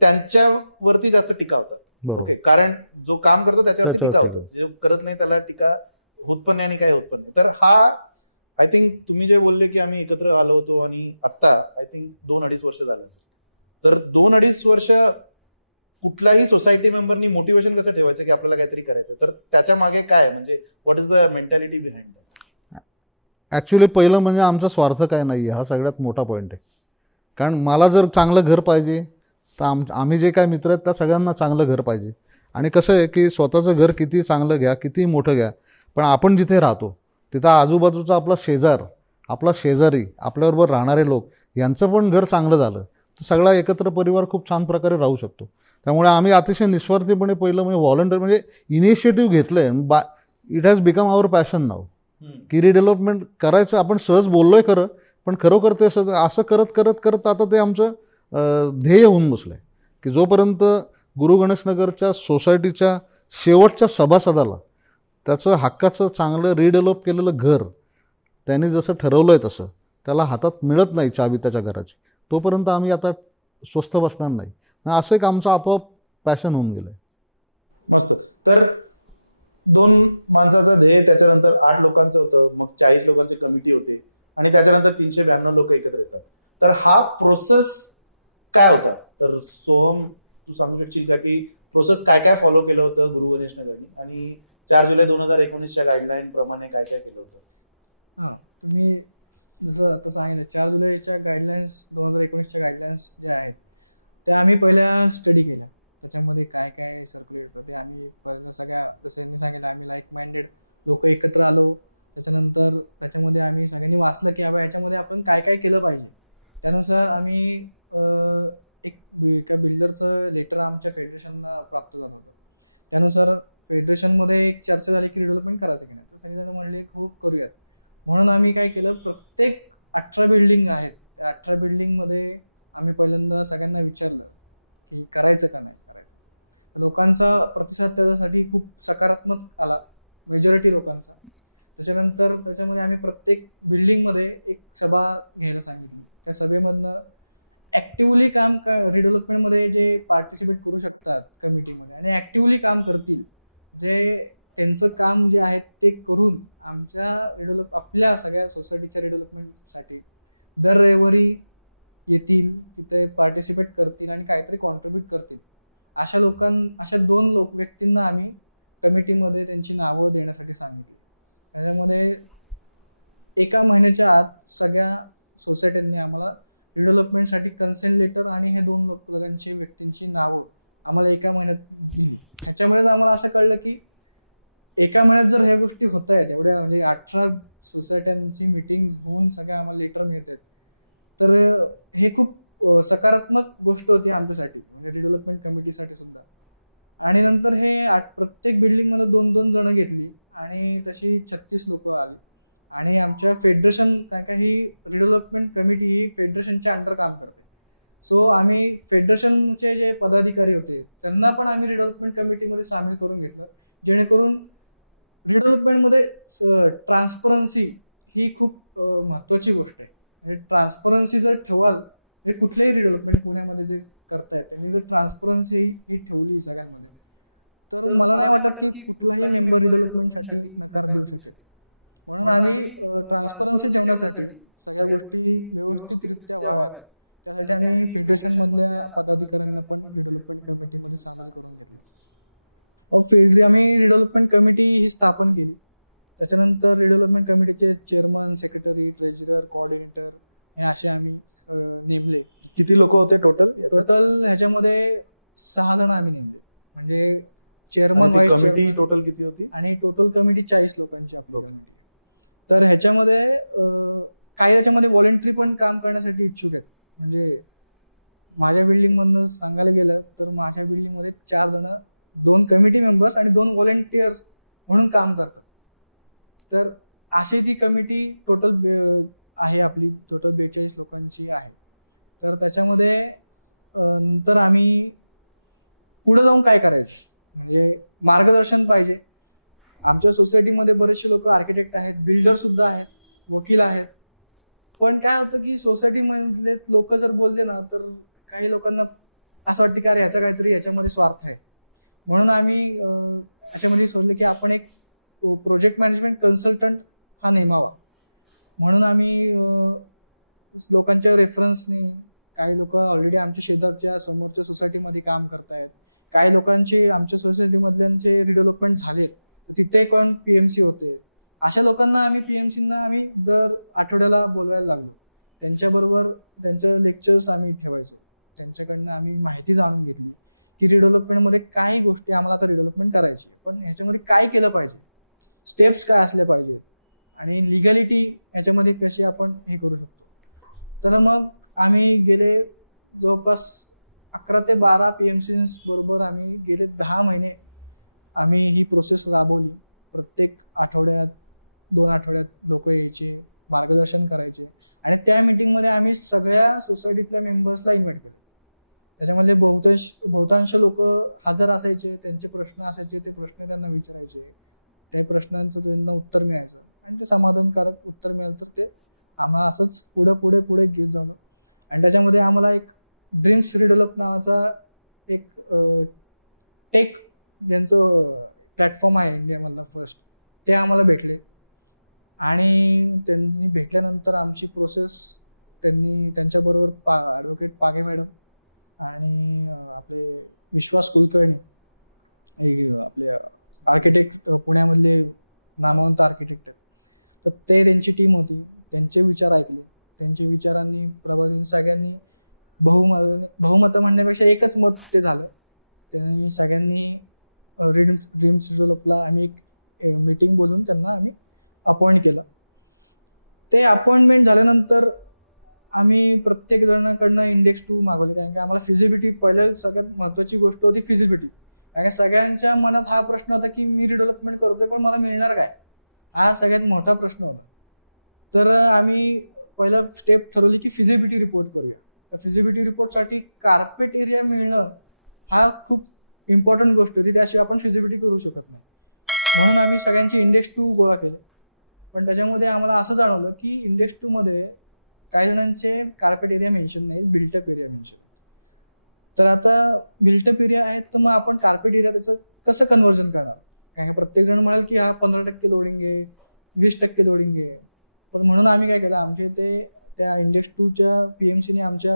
त्यांच्यावरती जास्त टीका होतात. ओके, कारण जो काम करतो त्याच्यावरती टीका होतो, जो करत नाही त्याला टीका होत पण नाही आणि काही होत पण नाही. तर हा आय थिंक तुम्ही जे बोलले की आम्ही एकत्र आलो होतो आणि आत्ता आय थिंक 2-2.5 वर्ष झालं असेल, तर 2-2.5 वर्ष कुठल्याही सोसायटी मेंबरनी मोटिवेशन कसं ठेवायचं की आपल्याला काहीतरी करायचं, तर त्याच्या मागे काय म्हणजे what is the mentality behind that? Actually पहिलं म्हणजे आमचा स्वार्थ काय नाही आहे हा सगळ्यात मोठा पॉईंट आहे. कारण मला जर चांगलं घर पाहिजे तर आम्ही जे काय मित्र आहेत त्या सगळ्यांना चांगलं घर पाहिजे. आणि कसं आहे की स्वतःचं घर किती चांगलं घ्या, किती मोठं घ्या, पण आपण जिथे राहतो तिथं आजूबाजूचा आपला शेजार, आपला शेजारी, आपल्याबरोबर राहणारे लोक यांचं पण घर चांगलं झालं तर सगळा एकत्र परिवार खूप छान प्रकारे राहू शकतो. त्यामुळे आम्ही अतिशय निस्वार्थीपणे पहिलं म्हणजे व्हॉलंटियर म्हणजे इनिशिएटिव्ह घेतलं आहे. It has become our passion नाव की रिडेव्हलपमेंट करायचं. आपण सहज बोललोय खरं, पण खरोखर ते असं करत करत करत आता ते आमचं ध्येय होऊन बसलं आहे की जोपर्यंत गुरु गणेशनगरच्या सोसायटीच्या शेवटच्या सभासदाला त्याचं हक्काचं चांगलं रिडेव्हलप केलेलं घर त्याने जसं ठरवलं आहे तसं त्याला हातात मिळत नाही चावी त्याच्या घराची, तोपर्यंत आम्ही आता स्वस्थ बसणार नाही. असं एक आमचं आपोआप पॅशन होऊन गेलं. मस्त. तर 2 माणसाचं ध्येय, त्याच्यानंतर 8 लोकांचं होतं, मग 40 लोकांची कमिटी होते आणि त्याच्यानंतर 392 लोक एकत्र येतात. तर हा प्रोसेस काय होता? तर सोहम, तू सांगू शकशील का की प्रोसेस काय काय फॉलो केलं होतं गुरु गणेश नगरनी आणि 4 जुलै 2019च्या गाईडलाईन प्रमाणे काय काय केलं होतं? हां, तुम्ही जसं आता सांगितलं 4 जुलैच्या गाईडलाईन्स 2019च्या गाईडलाईन्स ज्या आहेत त्या आम्ही पहिल्या स्टडी केल्या. त्याच्यामध्ये काय काय सर्क्युलेट होतं ते आम्ही पहिलं सगळ्या, जसं यांनी सांगितलं, आम्ही लाईक माइंडेड लोक एकत्र आलो. त्याच्यानंतर त्याच्यामध्ये आम्ही सगळ्यांनी वाचलं की बाबा याच्यामध्ये आपण काय काय केलं पाहिजे. त्यानुसार आम्ही एका बिल्डरचं लेटर आमच्या फेडरेशनला प्राप्त झालं होतं. त्यानुसार फेडरेशनमध्ये एक चर्चा झाली की रिडेव्हलपमेंट करायचं की नाही, तर सगळेजण म्हणले हो करूयात. म्हणून आम्ही काय केलं, प्रत्येक 18 बिल्डिंग आहेत. त्या 18 बिल्डिंगमध्ये आम्ही पहिल्यांदा सगळ्यांना विचारलं की करायचं का नाही करायचं. लोकांचा प्रतिसाद त्याच्यासाठी खूप सकारात्मक आला, मेजॉरिटी लोकांचा. त्याच्यानंतर त्याच्यामध्ये आम्ही प्रत्येक बिल्डिंगमध्ये एक सभा घ्यायला सांगितली. त्या सभेमधनं ॲक्टिव्हली काम रिडेव्हलपमेंटमध्ये जे पार्टिसिपेट करू शकतात कमिटीमध्ये आणि ॲक्टिव्हली काम करतील, जे त्यांचं काम जे आहे ते करून आमच्या आपल्या सगळ्या सोसायटीच्या रिडेव्हलपमेंटसाठी दर रविवारी येतील, तिथे पार्टिसिपेट करतील आणि काहीतरी कॉन्ट्रीब्यूट करतील, अशा 2 व्यक्तींना आम्ही कमिटीमध्ये त्यांची नावं देण्यासाठी सांगितली. त्याच्यामध्ये 1 महिन्याच्या आत सगळ्या सोसायट्यांनी आम्हाला रिडेव्हलपमेंटसाठी कन्सेंट लेटर आणि हे 2 लोकांची व्यक्तींची नावं आम्हाला 1 महिन्यात दिली. ह्याच्यामुळेच आम्हाला असं कळलं की 1 महिन्यात जर ह्या गोष्टी होत आहेत, एवढ्या म्हणजे 18 सोसायट्यांची मीटिंग्स होऊन सगळ्या आम्हाला लेटर मिळत आहेत, तर हे खूप सकारात्मक गोष्ट होती आमच्यासाठी, म्हणजे रिडेव्हलपमेंट कमिटीसाठी सुद्धा. आणि नंतर हे प्रत्येक बिल्डिंगमध्ये 2-2 जणं घेतली आणि तशी 36 लोक आली. आणि आमच्या फेडरेशन, काय काय ही रिडेव्हलपमेंट कमिटी ही फेडरेशनच्या अंडर काम करते. सो आम्ही फेडरेशनचे जे पदाधिकारी होते त्यांना पण आम्ही रिडेव्हलपमेंट कमिटीमध्ये सामील करून घेतलं, जेणेकरून रिडेव्हलपमेंटमध्ये ट्रान्सपरन्सी ही खूप महत्त्वाची गोष्ट आहे. म्हणजे ट्रान्सपरन्सी जर ठेवाल, म्हणजे कुठलेही रिडेव्हलपमेंट पुण्यामध्ये जे करतायत त्यांनी जर ट्रान्सपरन्सी ही ठेवली सगळ्यांमध्ये, तर मला नाही वाटत की कुठलाही मेंबर रिडेव्हलपमेंटसाठी नकार देऊ शकेल. म्हणून आम्ही ट्रान्सपरन्सी ठेवण्यासाठी सगळ्या गोष्टी व्यवस्थितरित्या व्हाव्यात, त्यासाठी आम्ही फेडरेशनमधल्या पदाधिकाऱ्यांना पण रिडेव्हलपमेंट कमिटीमध्ये सामील करून घेतलं. आम्ही रिडेव्हलपमेंट कमिटी ही स्थापन केली. त्याच्यानंतर रिडेव्हलपमेंट कमिटीचे चेअरमन, सेक्रेटरी, ट्रेजरर, कोऑर्डिनेटर हे असे आम्ही नेमले. किती लोक होते टोटल? ह्याच्यामध्ये 6 जण आम्ही नेमले. म्हणजे चेअरमन, व्हाईस कमिटी टोटल किती होती? आणि टोटल कमिटी 40 लोकांची आपली कमिटी. तर ह्याच्यामध्ये काही त्याच्यामध्ये व्हॉलेंटरी पण काम करण्यासाठी इच्छुक आहेत. म्हणजे माझ्या बिल्डिंगमधनं सांगायला गेलं तर माझ्या बिल्डिंगमध्ये 4 जण, 2 कमिटी मेंबर्स आणि 2 व्हॉलेंटियर्स म्हणून काम करतात. तर अशी ती कमिटी टोटल आहे आपली, टोटल 42 लोकांची आहे. तर त्याच्यामध्ये नंतर आम्ही पुढे जाऊन काय करायचं, म्हणजे मार्गदर्शन पाहिजे. आमच्या सोसायटीमध्ये बरेचसे लोक आर्किटेक्ट आहेत, बिल्डर सुद्धा आहेत, वकील आहेत. पण काय होतं की सोसायटीमधले लोक जर बोलले ना, तर काही लोकांना असं वाटतं की अरे ह्याचा काहीतरी याच्यामध्ये स्वार्थ आहे. म्हणून आम्ही अशामध्ये सोडलं की आपण एक प्रोजेक्ट मॅनेजमेंट कन्सल्टंट हा नेमावा. म्हणून आम्ही लोकांच्या रेफरन्सने, काही लोक ऑलरेडी आमच्या शेजारच्या समोरच्या सोसायटीमध्ये काम करतायत, काही लोकांचे आमच्या सोसायटीमधल्यांचे रिडेव्हलपमेंट झालेत, तर तिथे कोण PMC होते, अशा लोकांना आम्ही PMCना आम्ही दर आठवड्याला बोलवायला लागलो. त्यांच्याबरोबर त्यांचं लेक्चर्स आम्ही ठेवायचो. त्यांच्याकडनं आम्ही माहिती जाणून घेतली की रिडेव्हलपमेंटमध्ये काही गोष्टी आम्हाला आता रिडेव्हलपमेंट करायची आहे, पण ह्याच्यामध्ये काय केलं पाहिजे, स्टेप्स काय असल्या पाहिजेत आणि लिगॅलिटी ह्याच्यामध्ये कशी आपण हे करू शकतो. तर मग आम्ही गेले जवळपास 11 ते 12 PMCs बरोबर आम्ही गेले 10 महिने आम्ही ही प्रोसेस राबवली. प्रत्येक आठवड्यात 2 आठवड्यात लोक यायचे, मार्गदर्शन करायचे आणि त्या मीटिंगमध्ये आम्ही सगळ्या सोसायटीतल्या मेंबर्सला इन्व्हाइट केले. त्याच्यामधले बहुतांश लोक हजर असायचे, त्यांचे प्रश्न असायचे, ते प्रश्न त्यांना विचारायचे, त्या प्रश्नांचं त्यांना उत्तर मिळायचं आणि ते समाधानकारक उत्तर मिळालं तर ते आम्हाला असंच पुढे घेत जाणं. आणि त्याच्यामध्ये आम्हाला एक ड्रीम्स रिडेव्हलप नावाचा एक टेक ज्यांचं प्लॅटफॉर्म आहे इंडियामधला फर्स्ट, ते आम्हाला भेटले. आणि त्यांनी भेटल्यानंतर आमची प्रोसेस त्यांच्याबरोबर ॲडव्होकेट पागे मॅडम आणि आपले विश्वास कुलकर्णी, आपले आर्किटेक्ट, पुण्यामधले नामवंत आर्किटेक्ट आहेत, तर ते त्यांची टीम होती. त्यांचे विचार ऐकले, त्यांच्या विचारांनी प्रभावित सगळ्यांनी बहुमत म्हणण्यापेक्षा एकच मत ते झालं. त्यांनी सगळ्यांनी ड्रीम्स रिडेव्हलपला आम्ही एक मीटिंग बोलून त्यांना आम्ही अपॉइंट केलं. ते अपॉइंटमेंट झाल्यानंतर आम्ही प्रत्येक जणांकडनं इंडेक्स 2 मागवले, कारण की आम्हाला फिजिबिलिटी, पहिल्या सगळ्यात महत्त्वाची गोष्ट होती फिजिबिलिटी. कारण की सगळ्यांच्या मनात हा प्रश्न होता की मी रिडेव्हलपमेंट करतोय पण मला मिळणार काय, हा सगळ्यात मोठा प्रश्न होता. तर आम्ही पहिला स्टेप ठरवली की फिजिबिलिटी रिपोर्ट करूया. तर फिजिबिलिटी रिपोर्टसाठी कार्पेट एरिया मिळणं हा खूप इम्पॉर्टंट गोष्ट होती, त्याशिवाय आपण फिजिबिलिटी करू शकत नाही. म्हणून आम्ही सगळ्यांचे इंडेक्स 2 गोळा केले. पण त्याच्यामध्ये आम्हाला असं जाणवलं की इंडेक्स 2 मध्ये काही जणांचे कार्पेट एरिया मेन्शन नाहीत, बिल्टअप एरिया मेन्शन आहे. तर आता बिल्टअप एरिया आहेत, तर मग आपण कार्पेट एरिया त्याचं कसं कन्व्हर्जन करणार? कारण प्रत्येक जण म्हणाल की हा 15% लोडिंग आहे, 20% लोडिंग आहे. पण म्हणून आम्ही काय केलं, आमच्या इथे त्या इंडेक्स 2च्या PMCने आमच्या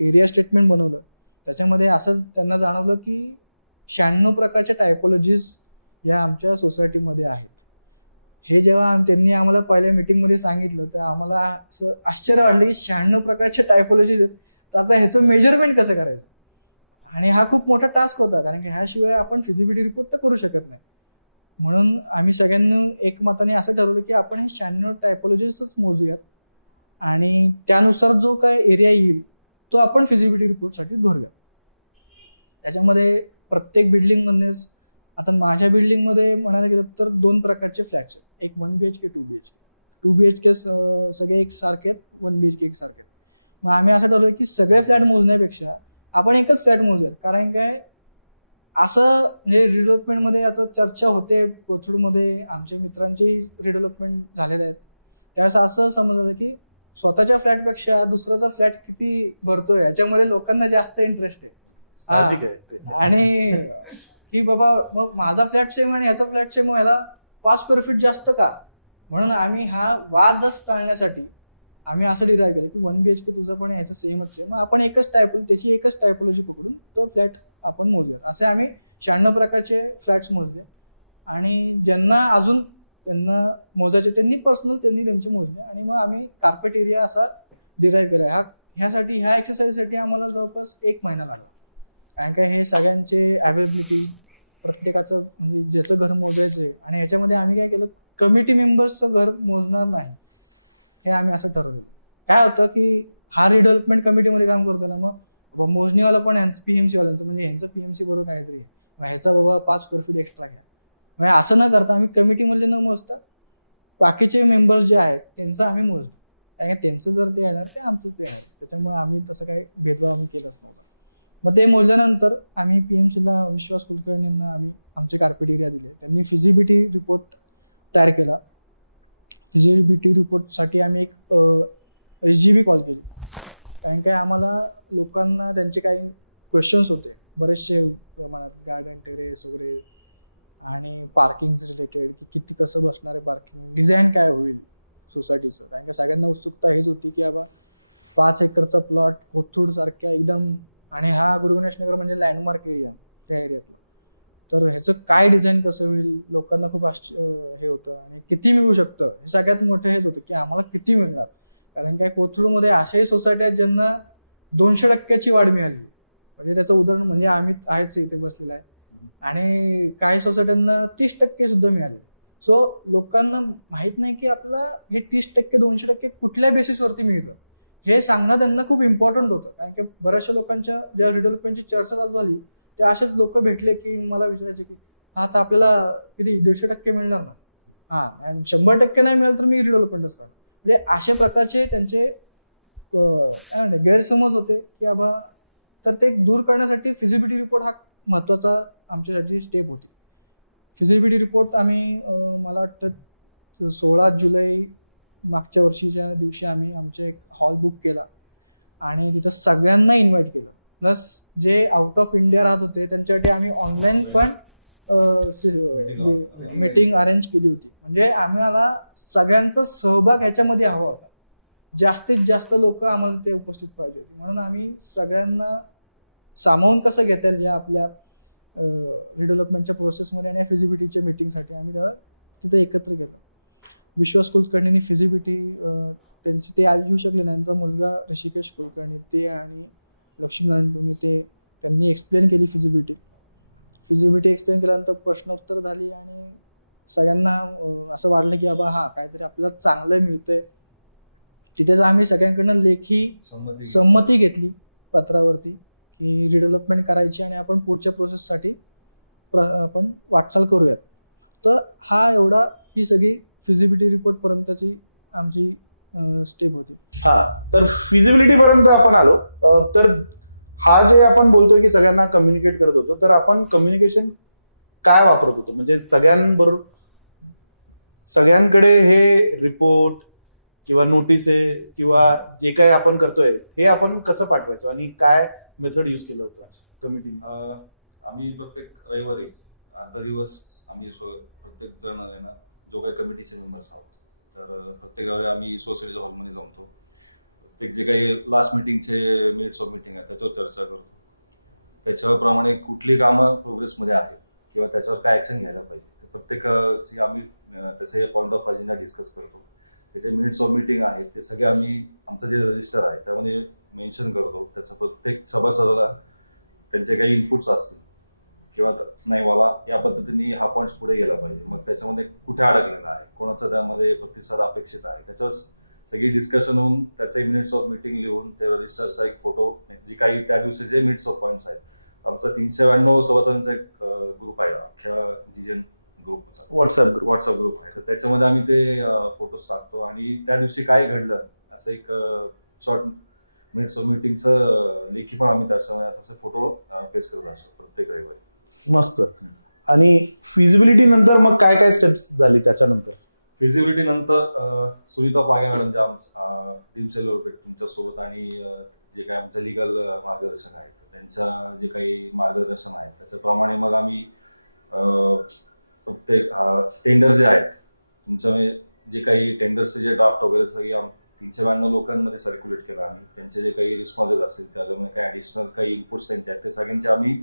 एरिया स्टेटमेंट बनवलं. त्याच्यामध्ये असं त्यांना जाणवलं की 96 प्रकारच्या टायपोलॉजीज या आमच्या सोसायटीमध्ये आहेत. हे जेव्हा त्यांनी आम्हाला पहिल्या मीटिंगमध्ये सांगितलं तर आम्हाला असं आश्चर्य वाटलं की 96 प्रकारच्या टायपोलॉजीज आहेत, तर आता ह्याचं मेजरमेंट कसं करायचं? आणि हा खूप मोठा टास्क होता, कारण की ह्याशिवाय आपण फिजिबिलिटी रिपोर्ट तर करू शकत नाही. म्हणून आम्ही सगळ्यांनी एकमताने असं ठरवलं की आपण हे 96 टायपोलॉजीजच मोजूयात आणि त्यानुसार जो काय एरिया येईल तो आपण फिजिबिलिटी रिपोर्टसाठी भरूयात. त्याच्यामध्ये प्रत्येक बिल्डिंगमधनेच, आता माझ्या बिल्डिंगमध्ये म्हणायला गेलं तर 2 प्रकारचे फ्लॅट्स आहेत, एक 1 BHK 2 BHK. 2 BHK सगळे एक सारखे आहेत, 1 BHK एक सारखे आहेत. मग आम्ही असं ठरवलं की सगळे फ्लॅट मोजण्यापेक्षा आपण एकच फ्लॅट मोजूयात. कारण काय असं म्हणजे रिडेव्हलपमेंटमध्ये आता चर्चा होते, कोथरूडमध्ये आमच्या मित्रांची रिडेव्हलपमेंट झालेले आहेत, त्यावेळेस असं समजलं की स्वतःच्या फ्लॅटपेक्षा दुसऱ्याचा फ्लॅट किती भरतोय याच्यामध्ये लोकांना जास्त इंटरेस्ट आहे. आणि की बाबा मग माझा फ्लॅट सेम आणि ह्याचा फ्लॅट सेम, ह्याला 5 स्क्वेअर फीट जास्त का? म्हणून आम्ही हा वादच टाळण्यासाठी आम्ही असं डिराईव्ह केलं की 1 BHK तुझं पण ह्याचं सेमच आहे, मग आपण त्याची एकच टायपोलॉजी पकडून तो फ्लॅट आपण मोजूयात. असे आम्ही 96 प्रकारचे फ्लॅट्स मोजले आणि ज्यांना अजून त्यांना मोजायचे त्यांनी त्यांचे मोजले आणि मग आम्ही कार्पेट एरिया असा डिराईव्ह केला. ह्या एक्सरसाइजसाठी आम्हाला जवळपास 1 महिना लागला. कारण काय हे सगळ्यांचे अवेलेबिलिटी, प्रत्येकाचं म्हणजे ज्याचं घर मोजायचं आहे, आणि याच्यामध्ये आम्ही काय केलं, कमिटी मेंबर्सचं घर मोजणार नाही हे आम्ही असं ठरवलेलं. काय होतं की हा रिडेव्हलपमेंट कमिटीमध्ये काम करतो ना, मग मोजणीवाला पण PMC वाल्यांचं म्हणजे ह्यांचं PMC बरोबर काहीतरी आहे, मग ह्याचा बाबा 5 स्क्वेअर फीट एक्स्ट्रा घ्या. म्हणजे असं न करता आम्ही कमिटीमधले न मोजता बाकीचे मेंबर्स जे आहेत त्यांचं आम्ही मोजतो. कारण त्यांचं जर ते येणार ते आमचंच ते येणार. त्याच्यामुळे आम्ही तसं काही भेदभाव आम्ही केलाच नव्हता. मग ते मोजल्यानंतर आम्ही PMCला विश्वास कुलकर्णींना आम्ही आमचे कार्पेट एरिया दिले. त्यांनी फिजिबिलिटी रिपोर्ट तयार केला. फिजिबिलिटी रिपोर्टसाठी आम्ही एक SGB कॉल केली. कारण काय आम्हाला लोकांना त्यांचे काही क्वेश्चन्स होते बरेचसे प्रमाणात, गार्डन टेरेस वगैरे आणि पार्किंग रिलेटेड की किती कसं बसणार आहे पार्किंग, डिझाईन काय होईल सोसायटीचं. कारण की सगळ्यांना उत्सुकता हेच होती की बाबा 5 एकरचा प्लॉट कोथरूड सारख्या एकदम, आणि हा गुरुगणेश नगर म्हणजे लँडमार्क एरिया त्या एरियातला, तर ह्याचं काय डिझाईन कसं होईल लोकांना खूप हे होतं. आणि किती मिळू शकतं हे सगळ्यात मोठं हेच होतं की आम्हाला किती मिळणार. कारण काय कोथरूडमध्ये अशाही सोसायटी आहेत ज्यांना 200% वाढ मिळाली. म्हणजे त्याचं उदाहरण म्हणजे आम्ही आहेच इथे बसलेलं आहे, आणि काही सोसायट्यांना 30% सुद्धा मिळाले. सो लोकांना माहित नाही की आपला हे 30% 200% कुठल्या बेसिसवरती मिळतं हे सांगणं त्यांना खूप इम्पॉर्टंट होतं. कारण की बऱ्याचशा लोकांच्या ज्या रिडेव्हलपमेंटची चर्चा चालू झाली ते असेच लोक भेटले की मला विचारायचे की हा आता आपल्याला किती 150% मिळणार ना, हा 100% नाही मिळालं तर मी रिडेव्हलपमेंटच करणार. म्हणजे अशा प्रकारचे त्यांचे गैरसमज होते की बाबा, तर ते दूर करण्यासाठी फिजिबिलिटी रिपोर्ट हा महत्त्वाचा आमच्यासाठी स्टेप होती. फिजिबिलिटी रिपोर्ट आम्ही मला वाटतं 16 जुलै मागच्या वर्षीच्या दिवशी आम्ही आमचे एक हॉल बुक केला आणि तिथं सगळ्यांना इन्व्हाइट केलं. प्लस जे आउट ऑफ इंडिया राहत होते त्यांच्यासाठी आम्ही ऑनलाईन पण मीटिंग अरेंज केली होती. म्हणजे आम्हाला सगळ्यांचा सहभाग ह्याच्यामध्ये हवा होता. जास्तीत जास्त लोक आम्हाला ते उपस्थित पाहिजे होती. म्हणून आम्ही सगळ्यांना सामावून कसं घेता येईल या आपल्या रिडेव्हलपमेंटच्या प्रोसेसमध्ये आणि फिजिबिलिटीच्या मीटिंगसाठी आम्ही त्याला तिथं एकत्र केलं. विश्वास कुलकर्णींनी फिजिबिलिटी त्यांची ते येऊ शकले नाही, त्यांचा मुलगा ऋषिकेश कुलकर्णी ते आणि लक्ष्मीनारायण तुम्ही ते त्यांनी एक्सप्लेन केली फिजिबिलिटी एक्सप्लेन केल्यानंतर प्रश्नोत्तर झाली आणि सगळ्यांना असं वाटलं की बाबा हा काहीतरी आपल्याला चांगलं मिळतंय. तिथेच आम्ही सगळ्यांकडनं लेखी संमती घेतली पत्रावरती की रिडेव्हलपमेंट करायची आणि आपण पुढच्या प्रोसेससाठी आपण वाटचाल करूयात. तर ही सगळी फिजिबिलिटी रिपोर्टपर्यंतची आमची स्टेप होती. हा, तर फिजिबिलिटी पर्यंत आपण आलो. तर हा जे आपण बोलतोय की सगळ्यांना कम्युनिकेट करत होतो, तर आपण कम्युनिकेशन काय वापरत होतो? म्हणजे सगळ्यांकडे हे रिपोर्ट किंवा नोटीस आहे किंवा जे काही आपण करतोय हे आपण कसं पाठवायचो आणि काय मेथड यूज केलं होतं कमिटीने? आम्ही प्रत्येक रविवारी अर्धा दिवस आम्ही प्रत्येक जण आहे ना, जो काही कमिटीचे मेंबर्स आहोत, तर प्रत्येक रविवारी आम्ही सोसायटीच्या हॉलमध्ये जातो. प्रत्येक जे काही लास्ट मिटिंगचे मिनिट्स ऑफ मिटिंग आहे त्याच्यावर चर्चा करतो. त्याच्याप्रमाणे कुठली कामं प्रोग्रेसमध्ये आहेत किंवा त्याच्यावर काय ऍक्शन घ्यायला पाहिजे प्रत्येक आम्ही त्याचे पॉईंट ऑफ अजेंडा डिस्कस करतो. त्याचे मिनिट्स ऑफ मिटिंग आहेत ते सगळे आम्ही आमचं जे रजिस्टर आहे त्यामध्ये मेन्शन करतो. त्याचं प्रत्येक सभासदाला त्यांचे काही इनपुट्स असतील किंवा नाही मला या पद्धतीने हा पॉईंट पुढे गेला पाहिजे, मग त्याच्यामध्ये कुठे अडकलेला आहे, कोणाचा त्यामध्ये प्रतिसाद अपेक्षित आहे, त्याच्यावर सगळी डिस्कशन होऊन त्याचे मिनिट्स ऑफ मिटिंग लिहून ते रजिस्टरचा एक फोटो, जी काही त्या दिवशी जे मिनिट्स ऑफ पॉईंट्स आहेत. आमचा 392 सभासदांचा एक ग्रुप आहे, अख्ख्या जीजन ग्रुपचा व्हॉट्सअप ग्रुप आहे. तर त्याच्यामध्ये आम्ही ते फोटोज टाकतो आणि त्या दिवशी काय घडलं असं एक शॉर्ट मिनिट्स ऑफ मिटिंगचं लेखी पण आम्ही त्याच्यामध्ये तसे फोटो पेस्ट करत असतो प्रत्येक रविवारी. मस्त. आणि फिजिबिलिटी नंतर मग काय काय स्टेप्स झाली त्याच्यानंतर? फिजिबिलिटी नंतर सुनीता पागे मॅडम ज्या टीम सेल तुमच्या सोबत आणि जे काही आमचं लिगल मार्गदर्शन आहे त्यांच्या जे काही मार्गदर्शन आहे त्याच्याप्रमाणे मग आम्ही प्रत्येक टेंडर जे आहेत तुमच्या जे काही टेंडर्सचे जे ड्राफ्ट वगैरे सगळे 392 लोकांमध्ये सर्क्युलेट केलं आम्ही. त्यांचे जे काही रिस्पॉन्सेस असतील त्याच्यामध्ये काही ॲडिशनल काही इनपुट्स त्यांचे आहेत ते सगळ्यांचे आम्ही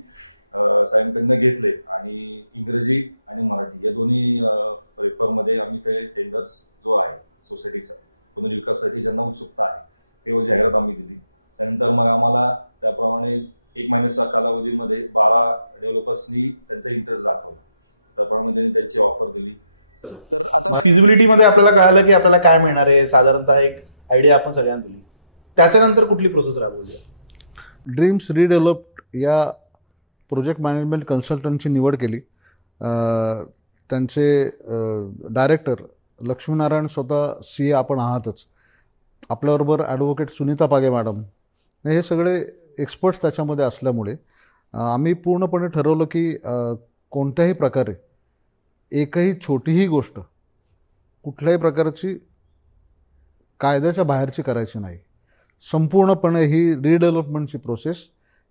साहेबांकडनं घेतले आणि इंग्रजी आणि मराठी या दोन्ही पेपरमध्ये आम्ही ते टेंडर्स जो आहे सोसायटीचा पुनर्विकासासाठी ज्यांना उत्सुकता आहे ते जाहिरात आम्ही दिली. त्यानंतर मग आम्हाला त्याप्रमाणे 1 महिन्याच्या कालावधीमध्ये 12 डेव्हलपर्सनी त्यांचा इंटरेस्ट दाखवला. त्याप्रमाणे त्यांनी त्यांची ऑफर दिली. तर आता फिजिबिलिटीमध्ये आपल्याला कळालं की आपल्याला काय मिळणार आहे, साधारणतः एक आयडिया आपण सगळ्यांना दिली. त्याच्यानंतर कुठली प्रोसेस राबवली? ड्रीम्स रिडेव्हलप्ड या प्रोजेक्ट मॅनेजमेंट कन्सल्टंटची निवड केली. त्यांचे डायरेक्टर लक्ष्मीनारायण स्वतः CA आपण आहातच. आपल्याबरोबर ॲडव्होकेट सुनीता पागे मॅडम, हे सगळे एक्सपर्ट्स त्याच्यामध्ये असल्यामुळे आम्ही पूर्णपणे ठरवलं की कोणत्याही प्रकारे एकही छोटीही गोष्ट कुठल्याही प्रकारची कायद्याच्या बाहेरची करायची नाही. संपूर्णपणे ही रिडेव्हलपमेंटची प्रोसेस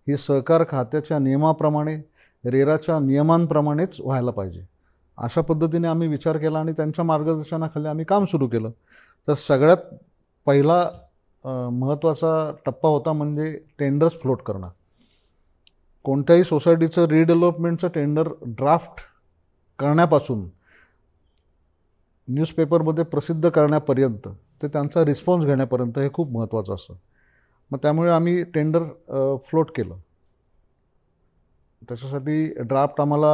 ही सहकार खात्याच्या नियमाप्रमाणे, रेराच्या नियमांप्रमाणेच व्हायला पाहिजे, अशा पद्धतीने आम्ही विचार केला आणि त्यांच्या मार्गदर्शनाखाली आम्ही काम सुरू केलं. तर सगळ्यात पहिला महत्त्वाचा टप्पा होता म्हणजे टेंडर्स फ्लोट करणं. कोणत्याही सोसायटीचं रिडेव्हलपमेंटचं टेंडर ड्राफ्ट करण्यापासून न्यूजपेपरमध्ये प्रसिद्ध करण्यापर्यंत ते त्यांचा रिस्पॉन्स घेण्यापर्यंत हे खूप महत्त्वाचं असतं. मग त्यामुळे आम्ही टेंडर फ्लोट केलं. त्याच्यासाठी ड्राफ्ट आम्हाला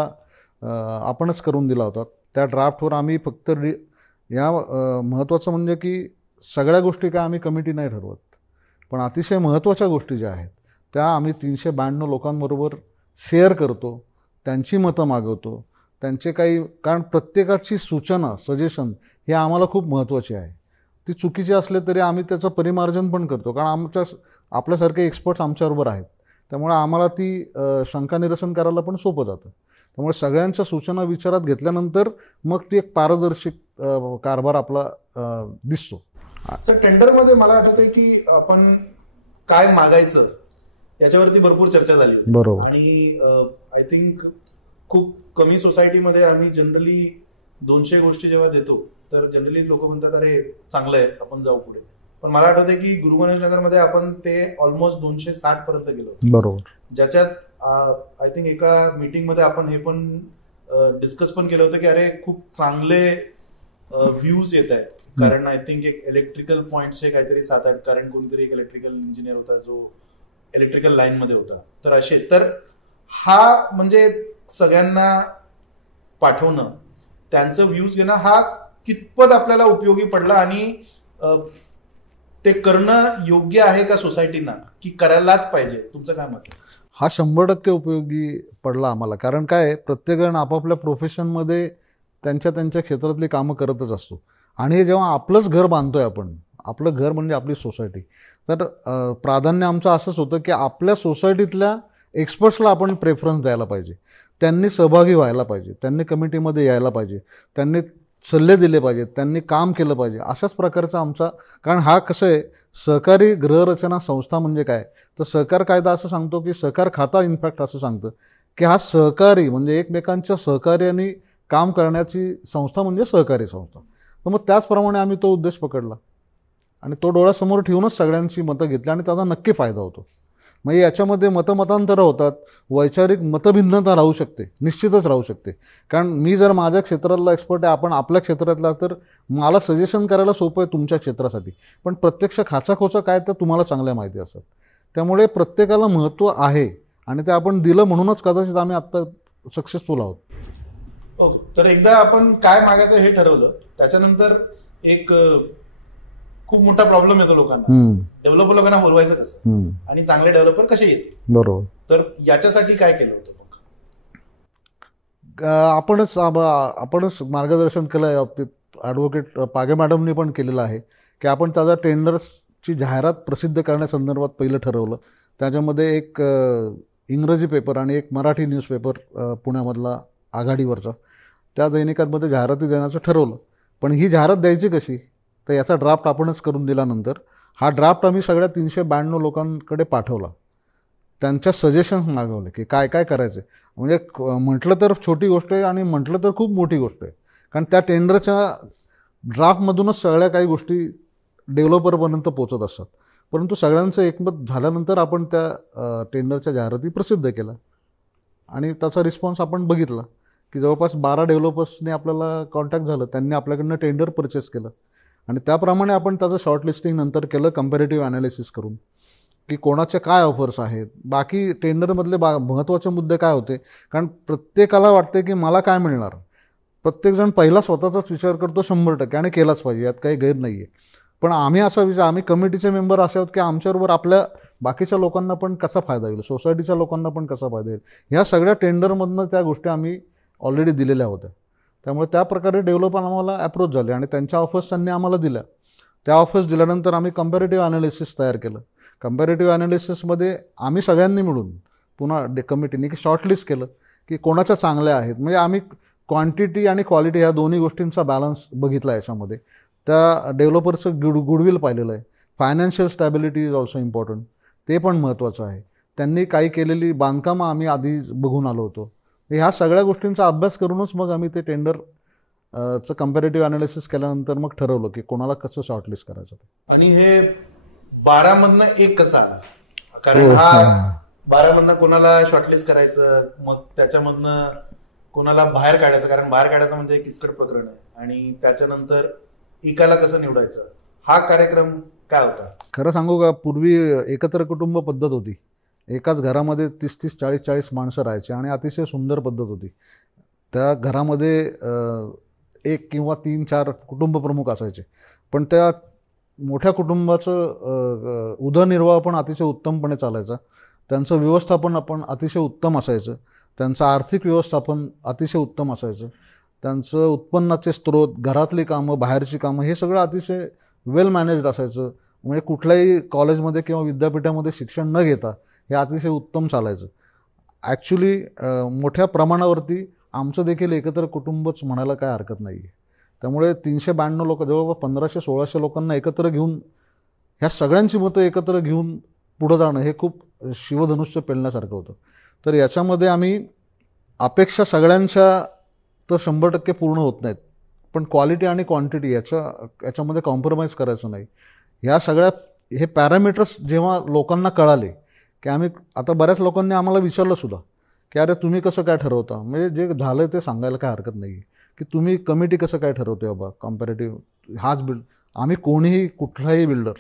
आपणच करून दिला होता. त्या ड्राफ्टवर आम्ही फक्त महत्त्वाचं म्हणजे की सगळ्या गोष्टी काय आम्ही कमिटी नाही ठरवत, पण अतिशय महत्त्वाच्या गोष्टी ज्या आहेत त्या आम्ही 392 लोकांबरोबर शेअर करतो, त्यांची मतं मागवतो, त्यांचे काही, कारण प्रत्येकाची सूचना सजेशन हे आम्हाला खूप महत्त्वाची आहे. ती चुकीची असले तरी आम्ही त्याचं परिमार्जन पण करतो, कारण आपल्यासारखे एक्सपर्ट्स आमच्याबरोबर आहेत. त्यामुळे आम्हाला ती शंका निरसन करायला पण सोपं जातं. त्यामुळे सगळ्यांच्या सूचना विचारात घेतल्यानंतर मग ती एक पारदर्शी कारभार आपला दिसतो. सर, टेंडरमध्ये मला आठवतंय की आपण काय मागायचं याच्यावरती भरपूर चर्चा झाली होती. बरोबर. आणि आय थिंक खूप कमी सोसायटीमध्ये आम्ही जनरली 200 गोष्टी जेव्हा देतो तर जनरली लोक म्हणतात अरे चांगलं आहे, आपण जाऊ पुढे. पण मला आठवतंय की गुरु गणेश नगरमध्ये आपण ते ऑलमोस्ट 260 पर्यंत गेलो. बरोबर. ज्याच्यात आय थिंक एका मीटिंगमध्ये आपण हे पण डिस्कस पण केलं होतं की अरे खूप चांगले व्ह्यूज येत आहेत. कारण आय थिंक एक इलेक्ट्रिकल पॉइंटचे काहीतरी 7-8, कारण कोणतरी एक इलेक्ट्रिकल इंजिनियर होता जो इलेक्ट्रिकल लाईन मध्ये होता. तर असे, तर हा म्हणजे सगळ्यांना पाठवणं, त्यांचं व्ह्यूज घेणं हा कितपत आपल्याला उपयोगी पडला आणि ते करणं योग्य आहे का सोसायटीना, की करायलाच पाहिजे? तुमचं काय मत? हा 100% उपयोगी पडला आम्हाला. कारण काय, प्रत्येकजण आपापल्या प्रोफेशनमध्ये त्यांच्या क्षेत्रातली कामं करतच असतो आणि जेव्हा आपलंच घर बांधतोय आपण, आपलं घर म्हणजे आपली सोसायटी. तर प्राधान्य आमचं असंच होतं की आपल्या सोसायटीतल्या एक्सपर्ट्सला आपण प्रेफरन्स द्यायला पाहिजे, त्यांनी सहभागी व्हायला पाहिजे, त्यांनी कमिटीमध्ये यायला पाहिजे, त्यांनी सल्ले दिले पाहिजेत, त्यांनी काम केलं पाहिजे. अशाच प्रकारचा आमचा, कारण हा कसं आहे, सहकारी गृहरचना संस्था म्हणजे काय, तर सहकार कायदा असं सांगतो की सहकार खाता इनफॅक्ट असं सांगतं की हा सहकारी म्हणजे एकमेकांच्या सहकार्याने काम करण्याची संस्था म्हणजे सहकारी संस्था. तर मग त्याचप्रमाणे आम्ही तो उद्देश पकडला आणि तो डोळ्यासमोर ठेवूनच सगळ्यांची मतं घेतली आणि त्याचा नक्की फायदा होतो. म्हणजे याच्यामध्ये मतमतांतरं होतात, वैचारिक मतभिन्नता राहू शकते, निश्चितच राहू शकते. कारण मी जर माझ्या क्षेत्रातला एक्सपर्ट आहे, आपण आपल्या क्षेत्रातला, तर मला सजेशन करायला सोपं आहे तुमच्या क्षेत्रासाठी, पण प्रत्यक्ष खाचाखोचा काय तर तुम्हाला चांगल्या माहिती असतात. त्यामुळे प्रत्येकाला महत्त्व आहे आणि ते आपण दिलं म्हणूनच कदाचित आम्ही आत्ता सक्सेसफुल आहोत. ओके, तर एकदा आपण काय मागायचं हे ठरवलं, त्याच्यानंतर एक खूप मोठा प्रॉब्लेम येतो लोकांना, डेव्हलपर लोकांना बोलवायचं कसं आणि चांगले डेव्हलपर कसे येतील. बरोबर. तर याच्यासाठी काय केलं होतं मग? आपणच मार्गदर्शन केलं, ॲडव्होकेट पागे मॅडमनी पण केलेलं आहे की आपण त्याचा टेंडर्सची जाहिरात प्रसिद्ध करण्यासंदर्भात पहिलं ठरवलं. त्याच्यामध्ये एक इंग्रजी पेपर आणि एक मराठी न्यूजपेपर पुण्यामधला आघाडीवरचा, त्या दैनिकांमध्ये जाहिराती देण्याचं ठरवलं. पण ही जाहिरात द्यायची कशी, तर याचा ड्राफ्ट आपणच करून दिल्यानंतर हा ड्राफ्ट आम्ही सगळ्या 392 लोकांकडे पाठवला, त्यांच्या सजेशन्स मागवले की काय काय करायचं. म्हणजे म्हटलं तर छोटी गोष्ट आहे आणि म्हटलं तर खूप मोठी गोष्ट आहे, कारण त्या टेंडरच्या ड्राफ्टमधूनच सगळ्या काही गोष्टी डेव्हलपरपर्यंत पोचत असतात. परंतु सगळ्यांचं एकमत झाल्यानंतर आपण त्या टेंडरच्या जाहिराती प्रसिद्ध केल्या आणि त्याचा रिस्पॉन्स आपण बघितला की जवळपास 12 डेव्हलपर्सने आपल्याला कॉन्टॅक्ट झालं, त्यांनी आपल्याकडनं टेंडर परचेस केलं आणि त्याप्रमाणे आपण त्याचं शॉर्टलिस्टिंग नंतर केलं कम्पॅरेटिव्ह ॲनालिसिस करून की कोणाच्या काय ऑफर्स आहेत, बाकी टेंडरमधले महत्त्वाचे मुद्दे काय होते. कारण प्रत्येकाला वाटते की मला काय मिळणार, प्रत्येकजण पहिला स्वतःचाच विचार करतो 100% आणि केलाच पाहिजे, यात काही गैर नाही आहे. पण आम्ही कमिटीचे मेंबर असे आहोत की आमच्याबरोबर आपल्या बाकीच्या लोकांना पण कसा फायदा होईल, सोसायटीच्या लोकांना पण कसा फायदा होईल, ह्या सगळ्या टेंडरमधनं त्या गोष्टी आम्ही ऑलरेडी दिलेल्या होत्या. त्यामुळे त्या प्रकारे डेव्हलपर आम्हाला अप्रोच झाले आणि त्यांच्या ऑफर्स त्यांनी आम्हाला दिल्या. त्या ऑफर्स दिल्यानंतर आम्ही कम्पॅरेटिव्ह ॲनालिसिस तयार केलं. कम्पॅरेटिव्ह ॲनालिसिसमध्ये आम्ही सगळ्यांनी मिळून पुन्हा कमिटीने की शॉर्टलिस्ट केलं की कोणाच्या चांगल्या आहेत. म्हणजे आम्ही क्वांटिटी आणि क्वालिटी ह्या दोन्ही गोष्टींचा बॅलन्स बघितला याच्यामध्ये. त्या डेव्हलपरचं गुडविल पाहिलेलं आहे. Financial stability is also important, ते पण महत्त्वाचं आहे. त्यांनी काही केलेली बांधकामं आम्ही आधी बघून आलो होतो. ह्या सगळ्या गोष्टींचा अभ्यास करूनच मग आम्ही ते टेंडरचं कम्पॅरेटिव्ह ॲनालिसिस केल्यानंतर मग ठरवलं की कोणाला कसं शॉर्टलिस्ट करायचं. आणि हे 12 एक कसं आला, कारण हा 12 कोणाला शॉर्टलिस्ट करायचं, मग त्याच्यामधनं कोणाला बाहेर काढायचं, कारण बाहेर काढायचं म्हणजे किचकट प्रकरण आहे, आणि त्याच्यानंतर एकाला कसं निवडायचं, हा कार्यक्रम काय होता? खरं सांगू का, पूर्वी एकत्र कुटुंब पद्धत होती. एकाच घरामध्ये 30-30, 40-40 माणसं राहायची आणि अतिशय सुंदर पद्धत होती. त्या घरामध्ये 1 किंवा 3-4 कुटुंब प्रमुख असायचे, पण त्या मोठ्या कुटुंबाचं उदरनिर्वाह पण अतिशय उत्तमपणे चालायचा. त्यांचं व्यवस्थापन आपण अतिशय उत्तम असायचं, त्यांचं आर्थिक व्यवस्थापन अतिशय उत्तम असायचं, त्यांचं उत्पन्नाचे स्रोत, घरातली कामं, बाहेरची कामं, हे सगळं अतिशय वेल मॅनेज्ड असायचं. म्हणजे कुठल्याही कॉलेजमध्ये किंवा विद्यापीठामध्ये शिक्षण न घेता हे अतिशय उत्तम चालायचं. ॲक्च्युली मोठ्या प्रमाणावरती आमचं देखील एकत्र कुटुंबच म्हणायला काय हरकत नाही आहे. त्यामुळे 392 लोक, जवळपास 1500-1600 लोकांना एकत्र घेऊन, ह्या सगळ्यांची मतं एकत्र घेऊन पुढं जाणं हे खूप शिवधनुष्य पेलण्यासारखं होतं. तर याच्यामध्ये आम्ही अपेक्षा सगळ्यांच्या तर 100% पूर्ण होत नाहीत, पण क्वालिटी आणि क्वांटिटी याच्यामध्ये कॉम्प्रोमाइज करायचं नाही. ह्या सगळ्या हे पॅरामीटर्स जेव्हा लोकांना कळाले की आता बऱ्याच लोकांनी आम्हाला विचारलं सुद्धा की अरे तुम्ही कसं काय ठरवता, म्हणजे जे झालं ते सांगायला काय हरकत नाही की तुम्ही कमिटी कसं काय ठरवते बाबा कम्पॅरेटिव्ह हाच आम्ही कोणीही कुठलाही बिल्डर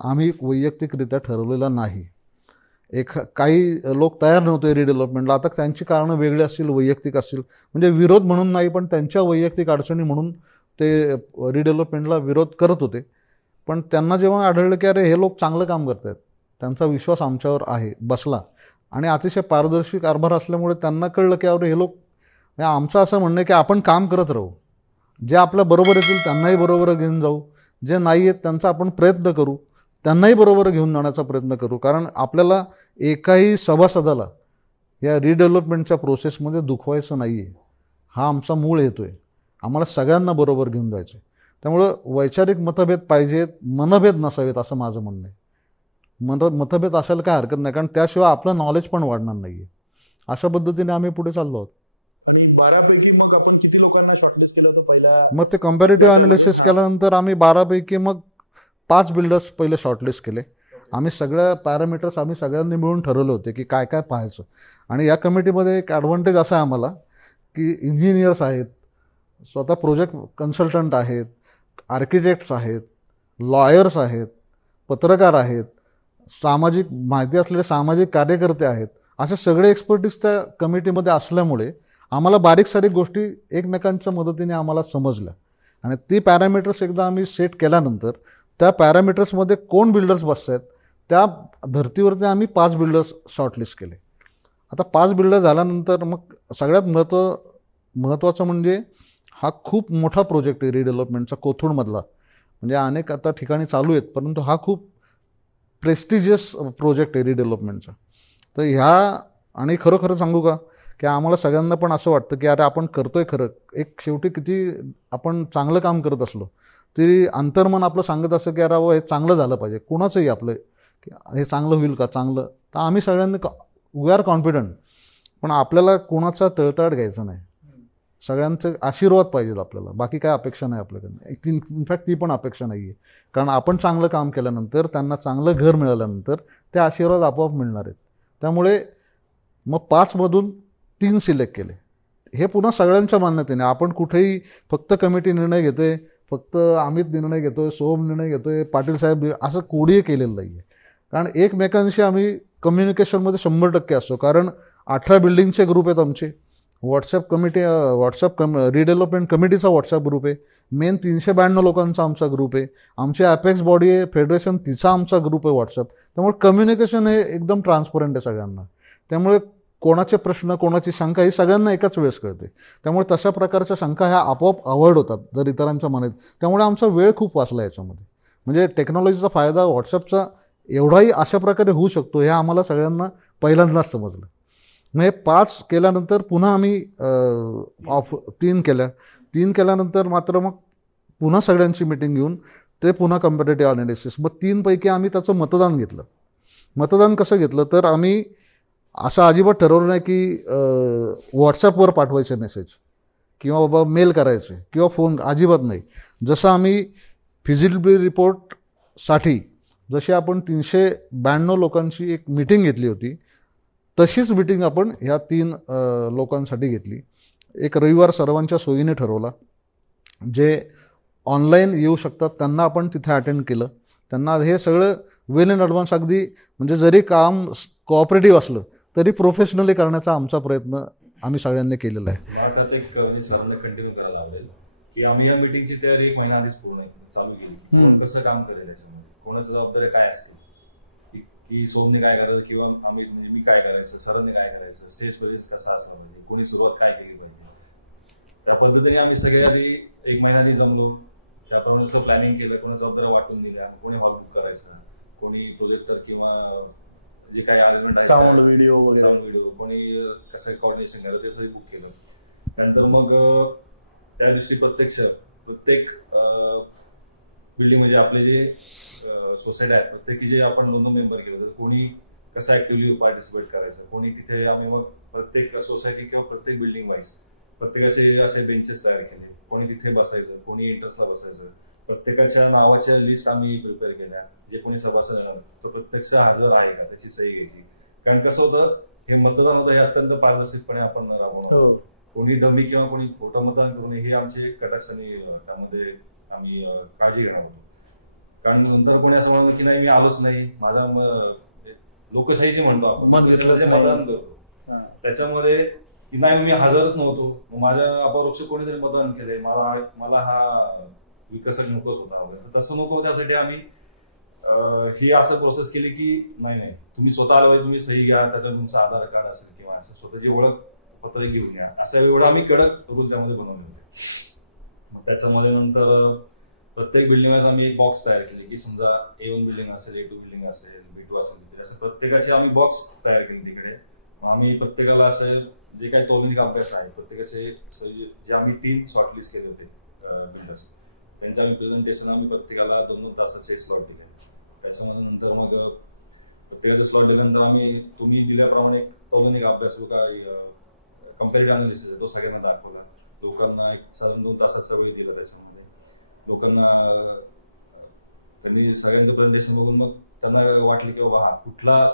आम्ही वैयक्तिकरित्या ठरवलेला नाही. काही लोक तयार नव्हते रिडेव्हलपमेंटला, आता त्यांची कारणं वेगळी असतील, वैयक्तिक असतील, म्हणजे विरोध म्हणून नाही पण त्यांच्या वैयक्तिक अडचणी म्हणून ते रिडेव्हलपमेंटला विरोध करत होते. पण त्यांना जेव्हा आढळलं की अरे हे लोक चांगलं काम करत आहेत, त्यांचा विश्वास आमच्यावर आहे बसला आणि अतिशय पारदर्शी कारभार असल्यामुळे त्यांना कळलं की अरे हे लोक, आमचं असं म्हणणं आहे की आपण काम करत राहू, जे आपल्या बरोबर येतील त्यांनाही बरोबर घेऊन जाऊ, जे नाही आहेत त्यांचा आपण प्रयत्न करू, त्यांनाही बरोबर घेऊन जाण्याचा प्रयत्न करू. कारण आपल्याला एकाही सभासदाला या रिडेव्हलपमेंटच्या प्रोसेसमध्ये दुखवायचं नाही आहे, हा आमचा मूळ हेतू आहे. आम्हाला सगळ्यांना बरोबर घेऊन जायचं आहे. त्यामुळं वैचारिक मतभेद पाहिजेत, मनभेद नसावेत असं माझं म्हणणं आहे. मतभेद असायला काय हरकत नाही, कारण त्याशिवाय आपलं नॉलेज पण वाढणार नाही आहे. अशा पद्धतीने आम्ही पुढे चाललो आहोत. आणि 12 पैकी मग आपण किती लोकांना शॉर्टलिस्ट केलं होतं पहिल्या? मग ते कम्पॅरेटिव्ह याच्यामध्ये, अनालिसिस हां. केल्यानंतर आम्ही 12 पैकी मग 5 बिल्डर्स पहिले शॉर्टलिस्ट केले. आम्ही सगळ्या पॅरामीटर्स आम्ही सगळ्यांनी मिळून ठरवले होते की काय काय पाहायचं. आणि या कमिटीमध्ये एक ॲडव्हान्टेज असा आहे आम्हाला की इंजिनियर्स आहेत, स्वतः प्रोजेक्ट कन्सल्टंट आहेत, आर्किटेक्ट्स आहेत, लॉयर्स आहेत, पत्रकार आहेत, सामाजिक माहिती असलेले सामाजिक कार्यकर्ते आहेत. असे सगळे एक्सपर्टीज त्या कमिटीमध्ये असल्यामुळे आम्हाला बारीक सारीक गोष्टी एकमेकांच्या मदतीने आम्हाला समजल्या. आणि ती पॅरामीटर्स एकदा आम्ही सेट केल्यानंतर त्या पॅरामीटर्समध्ये कोण बिल्डर्स बसत आहेत त्या धर्तीवरती आम्ही 5 बिल्डर्स शॉर्टलिस्ट केले. आता 5 बिल्डर झाल्यानंतर मग सगळ्यात महत्त्वाचं म्हणजे हा खूप मोठा प्रोजेक्ट आहे रिडेव्हलपमेंटचा कोथरूडमधला. म्हणजे अनेक आता ठिकाणी चालू आहेत, परंतु हा खूप प्रेस्टिजियस प्रोजेक्ट आहे रिडेव्हलपमेंटचा. तर ह्या आणि खरं सांगू का की आम्हाला सगळ्यांना पण असं वाटतं की अरे आपण करतोय खरं. एक शेवटी किती आपण चांगलं काम करत असलो तरी अंतर्मन आपलं सांगत असं की अरे हे चांगलं झालं पाहिजे, कुणाचंही आपलं की हे चांगलं होईल का चांगलं. तर आम्ही सगळ्यांनी वी आर कॉन्फिडंट, पण आपल्याला कोणाचा तळतळ घ्यायचा नाही. सगळ्यांचे आशीर्वाद पाहिजेत आपल्याला, बाकी काय अपेक्षा नाही आपल्याकडनं. इनफॅक्ट ती पण अपेक्षा नाही आहे, कारण आपण चांगलं काम केल्यानंतर त्यांना चांगलं घर मिळाल्यानंतर ते आशीर्वाद आपोआप मिळणार आहेत. त्यामुळे मग 5मधून 3 सिलेक्ट केले. हे पुन्हा सगळ्यांच्या मान्यतेने, आपण कुठेही फक्त कमिटी निर्णय घेते, फक्त अमित निर्णय घेतोय, सोहम निर्णय घेतोय, पाटील साहेब, असं कोणीही केलेलं नाही आहे. कारण एकमेकांशी आम्ही कम्युनिकेशनमध्ये 100% असतो. कारण 18 बिल्डिंगचे ग्रुप आहेत आमचे, व्हॉट्सअप रिडेव्हलपमेंट कमिटीचा व्हॉट्सअप ग्रुप आहे, मेन 392 लोकांचा आमचा ग्रुप आहे, आमची अपेक्स बॉडी आहे फेडरेशन, तिचा आमचा ग्रुप आहे व्हॉट्सअप. त्यामुळे कम्युनिकेशन हे एकदम ट्रान्सपरंट आहे सगळ्यांना. त्यामुळे कोणाचे प्रश्न, कोणाची शंका ही सगळ्यांना एकाच वेळेस कळते. त्यामुळे तशा प्रकारच्या शंका ह्या आपोआप अवॉइड होतात जर इतरांच्या मनात. त्यामुळे आमचा वेळ खूप वाचला याच्यामध्ये. म्हणजे टेक्नॉलॉजीचा फायदा व्हॉट्सअपचा एवढाही अशा प्रकारे होऊ शकतो हे आम्हाला सगळ्यांना पहिल्यांदाच समजलं. मग हे 5 केल्यानंतर पुन्हा आम्ही 3 केल्या. 3 केल्यानंतर मात्र मग पुन्हा सगळ्यांची मिटिंग घेऊन ते पुन्हा कम्पॅरेटिव्ह अनालिसिस. मग 3 पैकी आम्ही त्याचं मतदान घेतलं. मतदान कसं घेतलं तर आम्ही असं अजिबात ठरवलं नाही की व्हॉट्सॲपवर पाठवायचे मेसेज किंवा बाबा मेल करायचे किंवा फोन, अजिबात नाही. जसं आम्ही फिजिबिलिटी रिपोर्टसाठी जशी आपण 392 लोकांची एक मीटिंग घेतली होती, तशीच मीटिंग आपण ह्या 3 लोकांसाठी घेतली. एक रविवार सर्वांच्या सोयीने ठरवला. जे ऑनलाईन येऊ शकतात त्यांना आपण तिथे अटेंड केलं. त्यांना हे सगळं वेल इन ॲडव्हान्स, अगदी म्हणजे जरी काम कोऑपरेटिव्ह असलं तरी प्रोफेशनली करण्याचा आमचा प्रयत्न आम्ही सगळ्यांनी केलेला आहे. मला त्यात एक म्हणजे सरांना कंटिन्यू करायला आवडेल की आम्ही या मीटिंगची तयारी 1 महिना आधीच पूर्ण चालू केली. कोण कसं काम करेल याच्यामध्ये, कोणाची जबाबदारी काय असते, की सोमने काय करायचं किंवा आम्ही म्हणजे मी काय करायचं, सरांनी काय करायचं, स्टेज प्रेझेन्स कसा असला पाहिजे, कोणी सुरुवात काय केली पाहिजे. त्या पद्धतीने आम्ही सगळे आधी 1 महिना आधी जमलो. त्याप्रमाणे असं प्लॅनिंग केलं, कोणी जबाबदाऱ्या वाटून दिल्या, कोणी हॉल बुक करायचा, कोणी प्रोजेक्टर किंवा जे काही अरेंजमेंट आहे, साऊंड व्हिडिओ, कोणी कसं कॉर्डिनेशन करायचं ते सगळं बुक केलं. त्यानंतर मग त्या दिवशी प्रत्येक बिल्डिंग म्हणजे आपले जे सोसायटी आहेत प्रत्येकी जे आपण 2 मेंबर केलं, तर कोणी कसं ऍक्टिव्हली पार्टिसिपेट करायचं, कोणी तिथे आम्ही मग प्रत्येक सोसायटी किंवा प्रत्येक बिल्डिंग वाईज प्रत्येकाचे असे बेंचेस तयार केले. कोणी तिथे बसायचं, कोणी एंट्रन्सला बसायचं. प्रत्येकाच्या नावाच्या लिस्ट आम्ही प्रिपेअर केल्या. जे कोणी सभासद येणार तो प्रत्यक्ष हजर आहे का त्याची सही घ्यायची. कारण कसं होतं, हे मतदान होतं हे अत्यंत पारदर्शकपणे आपण राबवणार. कोणी डमी किंवा कोणी खोटं मतदान करू नये हे आमची कटाक्षाने त्यामध्ये आम्ही काळजी घेणार होतो. कारण नंतर कोणी असं म्हणलं की नाही मी आलोच नाही, माझा लोकशाही जे म्हणतो आपण मत घेतलंच नाही, मतदान करतो त्याच्यामध्ये की नाही मी हजरच नव्हतो, माझ्या अपरोक्ष कोणीतरी मतदान केलंय, मला हा विकसक नकोच होता वगैरे. तर तसं नको, त्यासाठी आम्ही ही असं प्रोसेस केली की नाही तुम्ही स्वतः आलं पाहिजे, तुम्ही सही घ्या, त्याच्यावर तुमचं आधार कार्ड असेल किंवा असं स्वतःची ओळखपत्र घेऊन या, असं एवढं आम्ही कडक रूल त्यामध्ये बनवले होते. मग त्याच्यामध्ये नंतर प्रत्येक बिल्डिंग वाईज आम्ही एक बॉक्स तयार केले की समजा A1 बिल्डिंग असेल, A2 बिल्डिंग असेल, B2 असेल, असं प्रत्येकाचे आम्ही बॉक्स तयार केले तिकडे. मग आम्ही प्रत्येकाला असं जे काही तौलनिक अभ्यास आहे प्रत्येकाचे जे आम्ही 3 शॉर्टलिस्ट केले होते बिल्डर्स, त्यांचे आम्ही प्रेझेंटेशन आम्ही प्रत्येकाला 2-2 तासाचे स्लॉट दिले. त्याच्यामध्ये नंतर मग प्रत्येकाचे स्लॉट दिल्यानंतर आम्ही तुम्ही दिल्याप्रमाणे एक तौलनिक अभ्यास जो काय कम्पॅरेटिव्ह अनालिसिस आहे तो सगळ्यांना दाखवला. लोकांना एक साधारण 2 तासाचा वेळ दिला. त्याच्यामध्ये लोकांना त्यांनी सगळ्यांचं प्रेझेंटेशन बघून मग त्यांना वाटलं की बाबा हा कुठला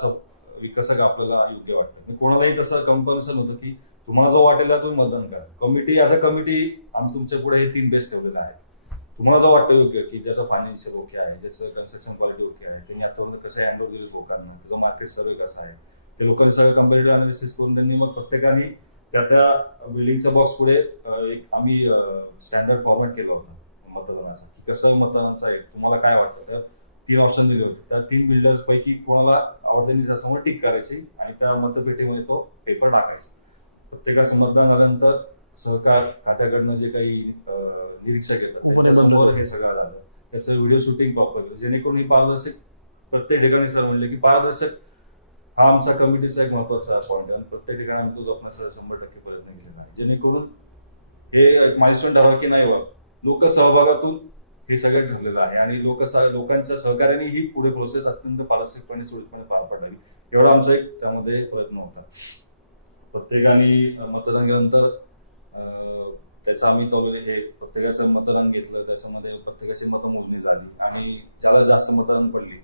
विकसक आपल्याला योग्य वाटतं. मी कोणालाही तसं कंपल्सन होतं की तुम्हाला जो वाटेल तुम्ही मतदान करा. कमिटी ॲज अ कमिटी आम्ही तुमच्या पुढे हे 3 बेस्ट ठेवलेले आहेत. तुम्हाला जो वाटतं योग्य की ज्याचं फायनान्शियल ओके आहे, ज्याचं कन्स्ट्रक्शन क्वालिटी ओके आहे, त्यांनी आतापर्यंत कसं हँडओव्हर दिले लोकांना, त्याचा मार्केट सर्वे कसा आहे, ते लोकांनी सगळं कम्पॅरेटिव्ह अनालिसिस करून त्यांनी मग प्रत्येकाने त्या बिल्डिंगच्या बॉक्स पुढे एक आम्ही स्टँडर्ड फॉर्मॅट केला होता मतदानाचा की कसं मतदानाचं आहे, तुम्हाला काय वाटतं. तर 3 ऑप्शन दिले होते. त्या 3 बिल्डर्स पैकी कोणाला आवडते त्यासमोर टिक करायची आणि त्या मतपेटीमध्ये तो पेपर टाकायचा. प्रत्येकाचं मतदान झाल्यानंतर सहकार खात्याकडनं जे काही निरीक्षक येतात त्याच्यासमोर हे सगळं झालं. त्याचं व्हिडिओ शूटिंग प्रॉपर केलं जेणेकरून ही पारदर्शक प्रत्येक ठिकाणी सर म्हणले की पारदर्शक हा आमचा कमिटीचा एक महत्वाचा पॉईंट आहे आणि प्रत्येक ठिकाणी आम्ही तो जपण्याचा 100% प्रयत्न केलेला आहे. जेणेकरून हे एक माइलस्टोन ठराव की नाही बाबा लोकसहभागातून हे सगळं ठरलेलं आहे आणि लोकांच्या सहकार्याने ही पुढे प्रोसेस अत्यंत पारदर्शकपणे सुरळीतपणे पार पडावी एवढा आमचा एक त्यामध्ये प्रयत्न होता. प्रत्येकाने मतदान केल्यानंतर त्याचं आम्ही तौलले हे प्रत्येकाचं मतदान घेतलं. त्याच्यामध्ये प्रत्येकाची मतमोजणी झाली आणि ज्याला जास्त मतदान पडली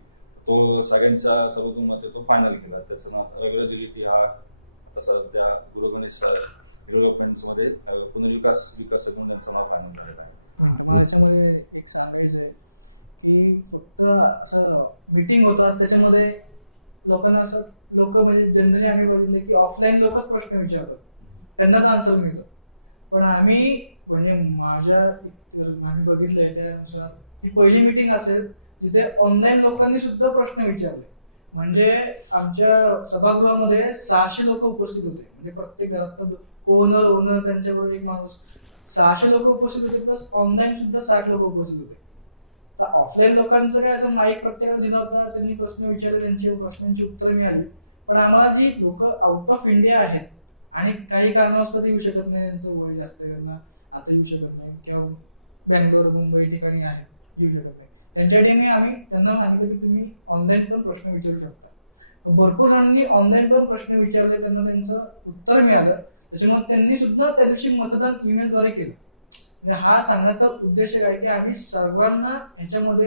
तो सगळ्यांच्या सर्वतोमुखे तो फायनल केला. त्याचं नाव रविराज जिलिटी हा आता सध्या गुरुगणेश डेव्हलपमेंटमध्ये पुनर्विकास विकासक म्हणून त्यांचं नाव फायनल झालेलं आहे. मला याच्यामध्ये एक सांगायचं आहे की फक्त असं मीटिंग होतात त्याच्यामध्ये लोकांना असं लोक म्हणजे जनरली आम्ही बघितलं की ऑफलाईन लोकच प्रश्न विचारतात, त्यांनाच आन्सर मिळतात. पण आम्ही म्हणजे आम्ही बघितलंय त्यानुसार ही पहिली मीटिंग असेल जिथे ऑनलाईन लोकांनी सुद्धा प्रश्न विचारले. म्हणजे आमच्या सभागृहामध्ये 600 लोक उपस्थित होते. म्हणजे प्रत्येक घरात ओनर त्यांच्याबरोबर एक माणूस 600 लोक उपस्थित होते प्लस ऑनलाईन सुद्धा 60 लोक उपस्थित होते. तर ऑफलाईन लोकांचं काय असं माईक प्रत्येकाला दिला होता, त्यांनी प्रश्न विचारले, त्यांची प्रश्नांची उत्तरं मिळाली. पण आम्हाला जी लोक आउट ऑफ इंडिया आहेत आणि काही कारणास्तव ते येऊ शकत नाही, त्यांचं वय जास्त आहे, त्यांना आता येऊ शकत नाही किंवा बँगलोर मुंबई ठिकाणी आहेत येऊ शकत नाही, त्यांच्यासाठी आम्ही त्यांना सांगितलं की तुम्ही ऑनलाईन पण प्रश्न विचारू शकता. भरपूर जणांनी ऑनलाईन पण प्रश्न विचारले, त्यांना त्यांचं उत्तर मिळालं. त्याच्यामुळे त्यांनी सुद्धा त्या दिवशी मतदान ईमेलद्वारे केलं. म्हणजे हा सांगण्याचा उद्देश काय की आम्ही सर्वांना ह्याच्यामध्ये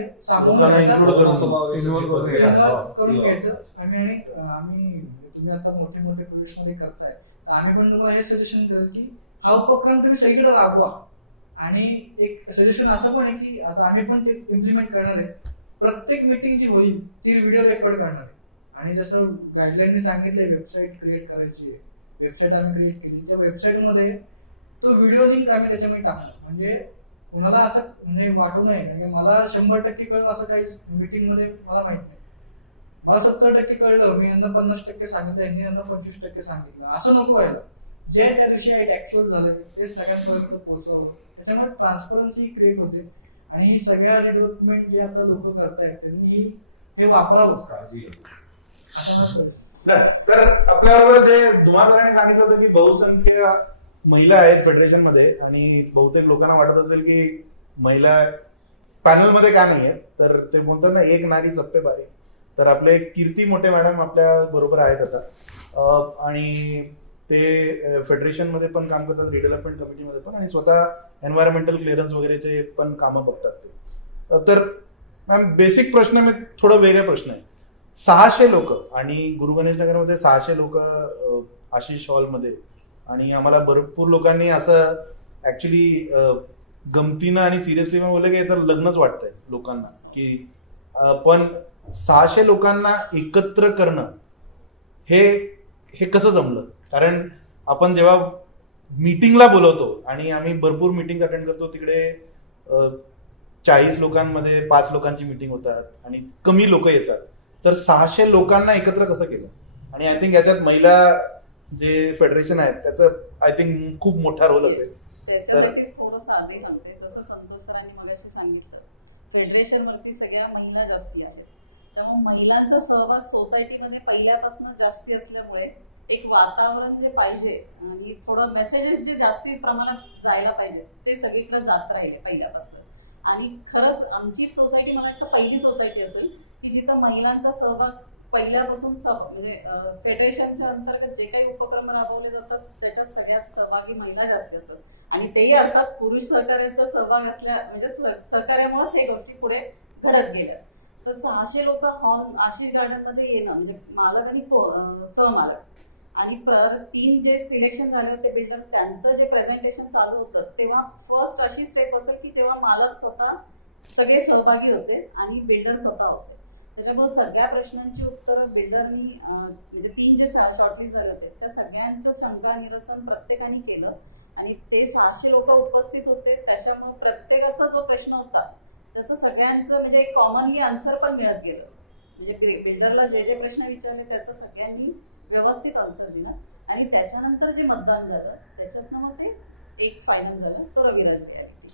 इन्व्हॉल्व करून घ्यायचं. आम्ही तुम्ही आता मोठे मोठे प्रोजेक्टमध्ये करताय तर आम्ही पण तुम्हाला हे सजेशन करेल की हा उपक्रम तुम्ही सगळीकडे राबवा. आणि एक सजेशन असं पण आहे की आता आम्ही पण ते इम्प्लिमेंट करणार आहे. प्रत्येक मीटिंग जी होईल ती व्हिडिओ रेकॉर्ड करणार आहे. आणि जसं गाईडलाईनने सांगितलंय वेबसाईट क्रिएट करायची आहे, वेबसाईट आम्ही क्रिएट केली. त्या वेबसाईटमध्ये तो व्हिडिओ लिंक आम्ही त्याच्यामध्ये टाकणार. म्हणजे कुणाला असं म्हणजे वाटू नये कारण की मला 100% कळलं असं काहीच मीटिंगमध्ये मला माहित नाही. मला 70% कळलं, मी यांना 50% सांगितलं, यांनी यांना 25% सांगितलं, असं नको व्हायला. जे त्या दिवशी ऍक्च्युअल झाले ते सगळ्यांपर्यंत पोहोचवावं. त्याच्यामुळे ट्रान्सपरन्सी क्रिएट होते आणि ही सगळ्या रिडेव्हलपमेंट जे आता लोक करतायत त्यांनी हे वापरावं असं मला सजेशन. तर आपल्याबरोबर जे धुमासरांनी सांगितलं होतं की बहुसंख्य महिला आहेत फेडरेशनमध्ये आणि बहुतेक लोकांना वाटत असेल की महिला पॅनलमध्ये का नाही आहेत, तर ते बोलतात ना एक नारी सप्पे बारी. तर आपले कीर्ती मोठे मॅडम आपल्या बरोबर आहेत आता आणि ते फेडरेशनमध्ये पण काम करतात, रिडेव्हलपमेंट कमिटीमध्ये पण, आणि स्वतः एन्व्हायरमेंटल क्लिअरन्स वगैरेचे पण कामं बघतात ते. तर मॅम बेसिक प्रश्न मी थोडा वेगळा प्रश्न आहे. 600 लोक आणि गुरु गणेश नगरमध्ये 600 लोक आशिष हॉलमध्ये, आणि आम्हाला भरपूर लोकांनी असं ऍक्च्युली गमतीनं आणि सिरियसली पण बोललं की तर लग्नच वाटतंय लोकांना की पण 600 लोकांना एकत्र करणं हे कसं जमलं. कारण आपण जेव्हा मीटिंगला बोलवतो आणि आम्ही भरपूर मीटिंग अटेंड करतो तिकडे 40 लोकांमध्ये 5 लोकांची मीटिंग होतात आणि कमी लोक येतात. तर 600 लोकांना एकत्र कसं केलं. आणि आय थिंक याच्यात महिला जे फेडरेशन आहेत त्याचं आय थिंक खूप मोठा रोल असेल. त्याच्यासाठीच थोडंसं आधी सांगते. जसं संतोष सरांनी मगाशी सांगितलं, फेडरेशनवरती सगळ्या महिला जास्ती आहेत, त्यामुळे महिलांचा सहभाग सोसायटीमध्ये पहिल्यापासून जास्ती असल्यामुळे एक वातावरण जे पाहिजे आणि थोडं मेसेजेस जे जास्ती प्रमाणात जायला पाहिजेत ते सगळीकडे जात राहिले पहिल्यापासून. आणि खरंच आमची सोसायटी मला वाटतं पहिली सोसायटी असेल की जिथं महिलांचा सहभाग पहिल्यापासून म्हणजे फेडरेशनच्या अंतर्गत जे काही उपक्रम राबवले जातात त्याच्यात सगळ्यात सहभागी महिला जास्ती असतात. आणि तेही अर्थात पुरुष सहकार्यांचा सहभाग असल्या म्हणजे सहकार्यामुळेच हे गोष्टी पुढे घडत गेल्यात. तर 600 लोक हॉल आशिष गार्डनमध्ये येणं म्हणजे मालक आणि सहमालक आणि 3 जे सिलेक्शन झाले होते बिल्डर, त्यांचं जे प्रेझेंटेशन चालू होतं तेव्हा फर्स्ट अशी स्टेप असेल की जेव्हा मालक स्वतः सगळे सहभागी होते आणि बिल्डर स्वतः होते. त्याच्यामुळे सगळ्या प्रश्नांची उत्तरं बिल्डरनी म्हणजे 3 जे शॉर्टलिस्ट झाले होते त्या सगळ्यांचं शंका निरसन प्रत्येकाने केलं आणि ते 600 लोक उपस्थित होते. त्याच्यामुळे प्रत्येकाचा जो प्रश्न होता त्याचं सगळ्यांचं म्हणजे एक कॉमनली आन्सर पण मिळत गेलं. म्हणजे बिल्डरला जे जे प्रश्न विचारले त्याचं सगळ्यांनी व्यवस्थित आन्सर दिला आणि त्याच्यानंतर जे मतदान झालं त्याच्यातनं मग ते एक फायनल झालं, तो रविराज रियालिटी.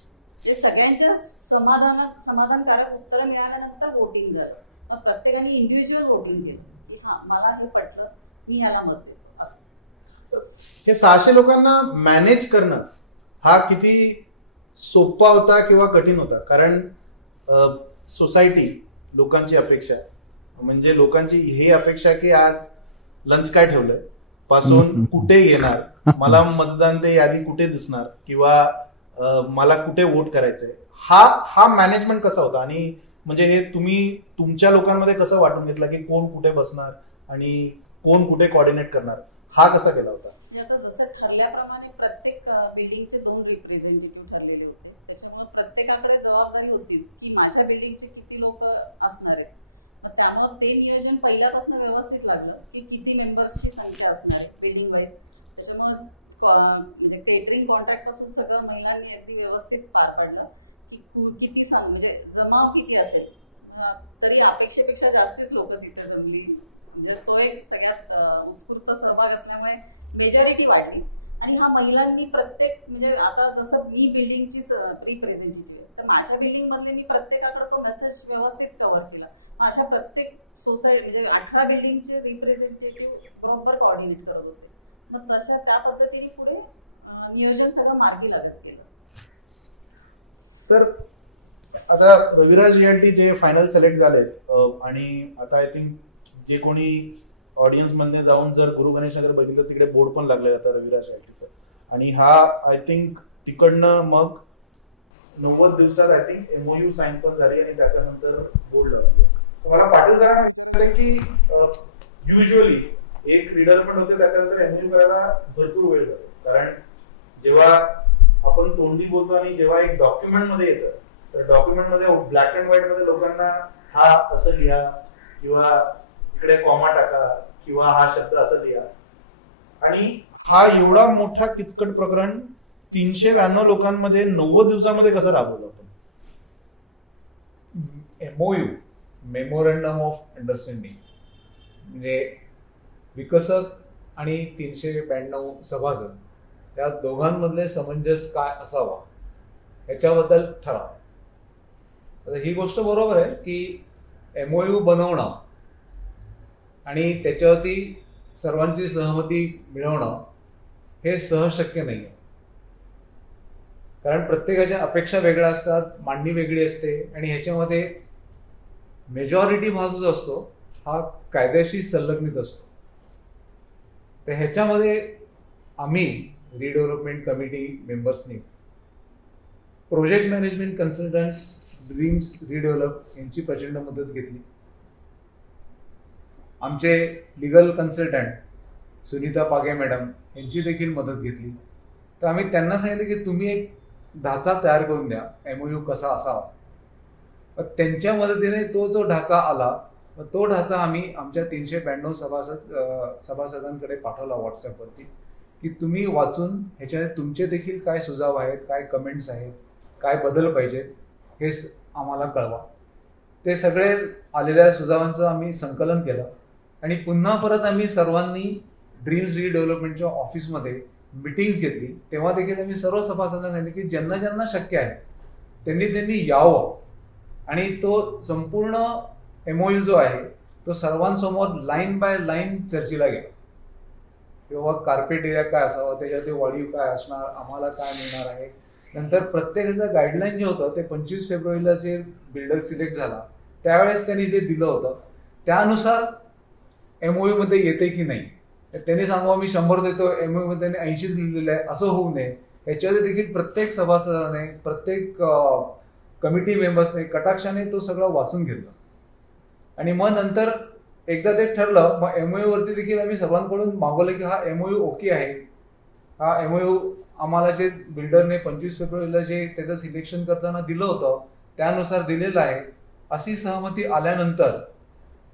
जे सगळ्यांच्या समाधानकारक उत्तरं मिळाल्यानंतर वोटिंग झालं. मग प्रत्येकाने इंडिव्हिज्युअल वोटिंग केलं की हां मला हे पटलं, मी ह्याला मत देतो. असं हे 600 लोकांना मॅनेज करणं हा किती सोपा होता किंवा कठीण होता? कारण सोसायटी लोकांची अपेक्षा म्हणजे लोकांची ही अपेक्षा की आज लंच काय ठेवलंय पासून कुठे येणार, मला मतदान ते यादी कुठे दिसणार किंवा मला कुठे वोट करायचंय, हा मॅनेजमेंट कसा होता? आणि म्हणजे हे तुम्ही तुमच्या लोकांमध्ये कसं वाटून घेतलं की कोण कुठे बसणार आणि कोण कुठे कोऑर्डिनेट करणार, हा कसा केला होता? म्हणजे आता जसं ठरल्याप्रमाणे प्रत्येक बिल्डिंगचे 2 रिप्रेझेंटेटिव्ह ठरलेले होते. त्याच्यामुळे प्रत्येकाकडे जबाबदारी होतीच की माझ्या बिल्डिंगचे किती लोक असणार आहेत. मग त्यामुळे ते नियोजन पहिल्यापासून व्यवस्थित लागलं की किती मेंबर्सची संख्या असणार आहे बिल्डिंग वाईज. त्याच्यामुळं म्हणजे केटरिंग कॉन्ट्रॅक्टपासून सगळं महिलांनी अगदी व्यवस्थित पार पाडलं की किती म्हणजे जमाव किती असेल. तरी अपेक्षेपेक्षा जास्तीच लोक तिथे जमली. म्हणजे तो एक सगळ्यात उत्स्फूर्त सहभाग असल्यामुळे मेजॉरिटी वाढली. आणि हा महिलांनी प्रत्येक म्हणजे आता जसं मी बिल्डिंगची रिप्रेझेंटेटिव्ह आहे तर माझ्या बिल्डिंगमधले मी प्रत्येकाकडे तो मेसेज व्यवस्थित कव्हर केला. अशा प्रत्येक सोसायटी म्हणजे 18 बिल्डिंगचे रिप्रेझेंटेटिव्ह बरोबर कोऑर्डिनेट करत होते. मग त्या पद्धतीने पुढे नियोजन सगळं मार्गी लागत गेलं. तर आता रविराज रियालिटी जे फायनल सिलेक्ट झालेत आणि आता आय थिंक जे कोणी ऑडियन्स मध्ये जाऊन जर गुरु गणेश नगर बघितलं तिकडे बोर्ड पण लागले आता रविराज रियालिटीचं. आणि हा आय थिंक तिकडनं मग 90 दिवसात आय थिंक MOU साईन पण झाली आणि त्याच्यानंतर बोर्ड लावली. मला पाटील सरांना विचारायचं आहे की युजली एक रिडेव्हलपमेंट होते त्याच्यानंतर MOU करायला भरपूर वेळ जातो. कारण जेव्हा आपण तोंडी बोलतो आणि जेव्हा एक डॉक्युमेंट मध्ये येतं तर डॉक्युमेंट मध्ये ब्लॅक अँड व्हाईट मध्ये लोकांना हा असं लिहा किंवा इकडे कॉमा टाका किंवा हा शब्द असं लिहा. आणि हा एवढा मोठा किचकट प्रकरण 392 लोकांमध्ये 90 दिवसामध्ये कसं राबवतो आपण? MOU मेमोरंडम ऑफ अंडरस्टँडिंग म्हणजे विकसक आणि 392 सभासद या दोघांमधले समंजस काय असावा याच्याबद्दल ठराव. आता ही गोष्ट बरोबर आहे की MOU बनवणं आणि त्याच्यावरती सर्वांची सहमती मिळवणं हे सहज शक्य नाही आहे. कारण प्रत्येकाच्या अपेक्षा वेगळ्या असतात, मांडणी वेगळी असते आणि ह्याच्यामध्ये मेजॉरिटी भाग जो असतो हा कायद्याशी संलग्नित असतो. तर ह्याच्यामध्ये आम्ही रिडेव्हलपमेंट कमिटी मेंबर्सनी project management consultants dreams redevelop यांची प्रचंड मदत घेतली. आमचे लिगल कन्सल्टंट सुनीता पागे मॅडम यांची देखील मदत घेतली. तर आम्ही त्यांना सांगितलं की तुम्ही एक ढाचा तयार करून द्या MOU कसा असावा. त्यांच्या मदतीने तो जो ढाचा आला तो ढाचा आम्ही आमच्या 392 सभासदांकडे पाठवला व्हॉट्सअपवरती की तुम्ही वाचून ह्याच्यात तुमचे देखील काय सुझाव आहेत, काय कमेंट्स आहेत, काय बदल पाहिजेत हे आम्हाला कळवा. ते सगळे आलेल्या सुझावांचं आम्ही संकलन केलं आणि पुन्हा परत आम्ही सर्वांनी ड्रीम्स रिडेव्हलपमेंटच्या ऑफिसमध्ये मिटिंग्स घेतली तेव्हा देखील आम्ही सर्व सभासदांना सांगितलं की ज्यांना ज्यांना शक्य आहे त्यांनी यावं आणि तो संपूर्ण MOU जो आहे तो सर्वांसमोर लाईन बाय लाईन चर्चेला गेला. किंवा कार्पेट एरिया काय असावा, त्याच्यात वाढीव काय असणार, आम्हाला काय मिळणार आहे. नंतर प्रत्येकाचं गाईडलाईन जे होतं ते 25 फेब्रुवारीला जे बिल्डर सिलेक्ट झाला त्यावेळेस त्यांनी जे दिलं होतं त्यानुसार MOU मध्ये येते की नाही. त्यांनी सांगावं मी 100 देतो, MOU मध्ये 80 लिहिलेलं आहे, असं होऊ नये. याच्यामध्ये देखील प्रत्येक सभासदाने प्रत्येक कमिटी मेंबर्सने कटाक्षाने तो सगळं वाचून घेतलं आणि मग नंतर एकदा ते ठरलं मग MOU वरती देखील आम्ही सर्वांकडून मागवलं की हा MOU ओके आहे. हा MOU आम्हाला जे बिल्डरने 25 फेब्रुवारीला जे त्याचं सिलेक्शन करताना दिलं होतं त्यानुसार दिलेलं आहे अशी सहमती आल्यानंतर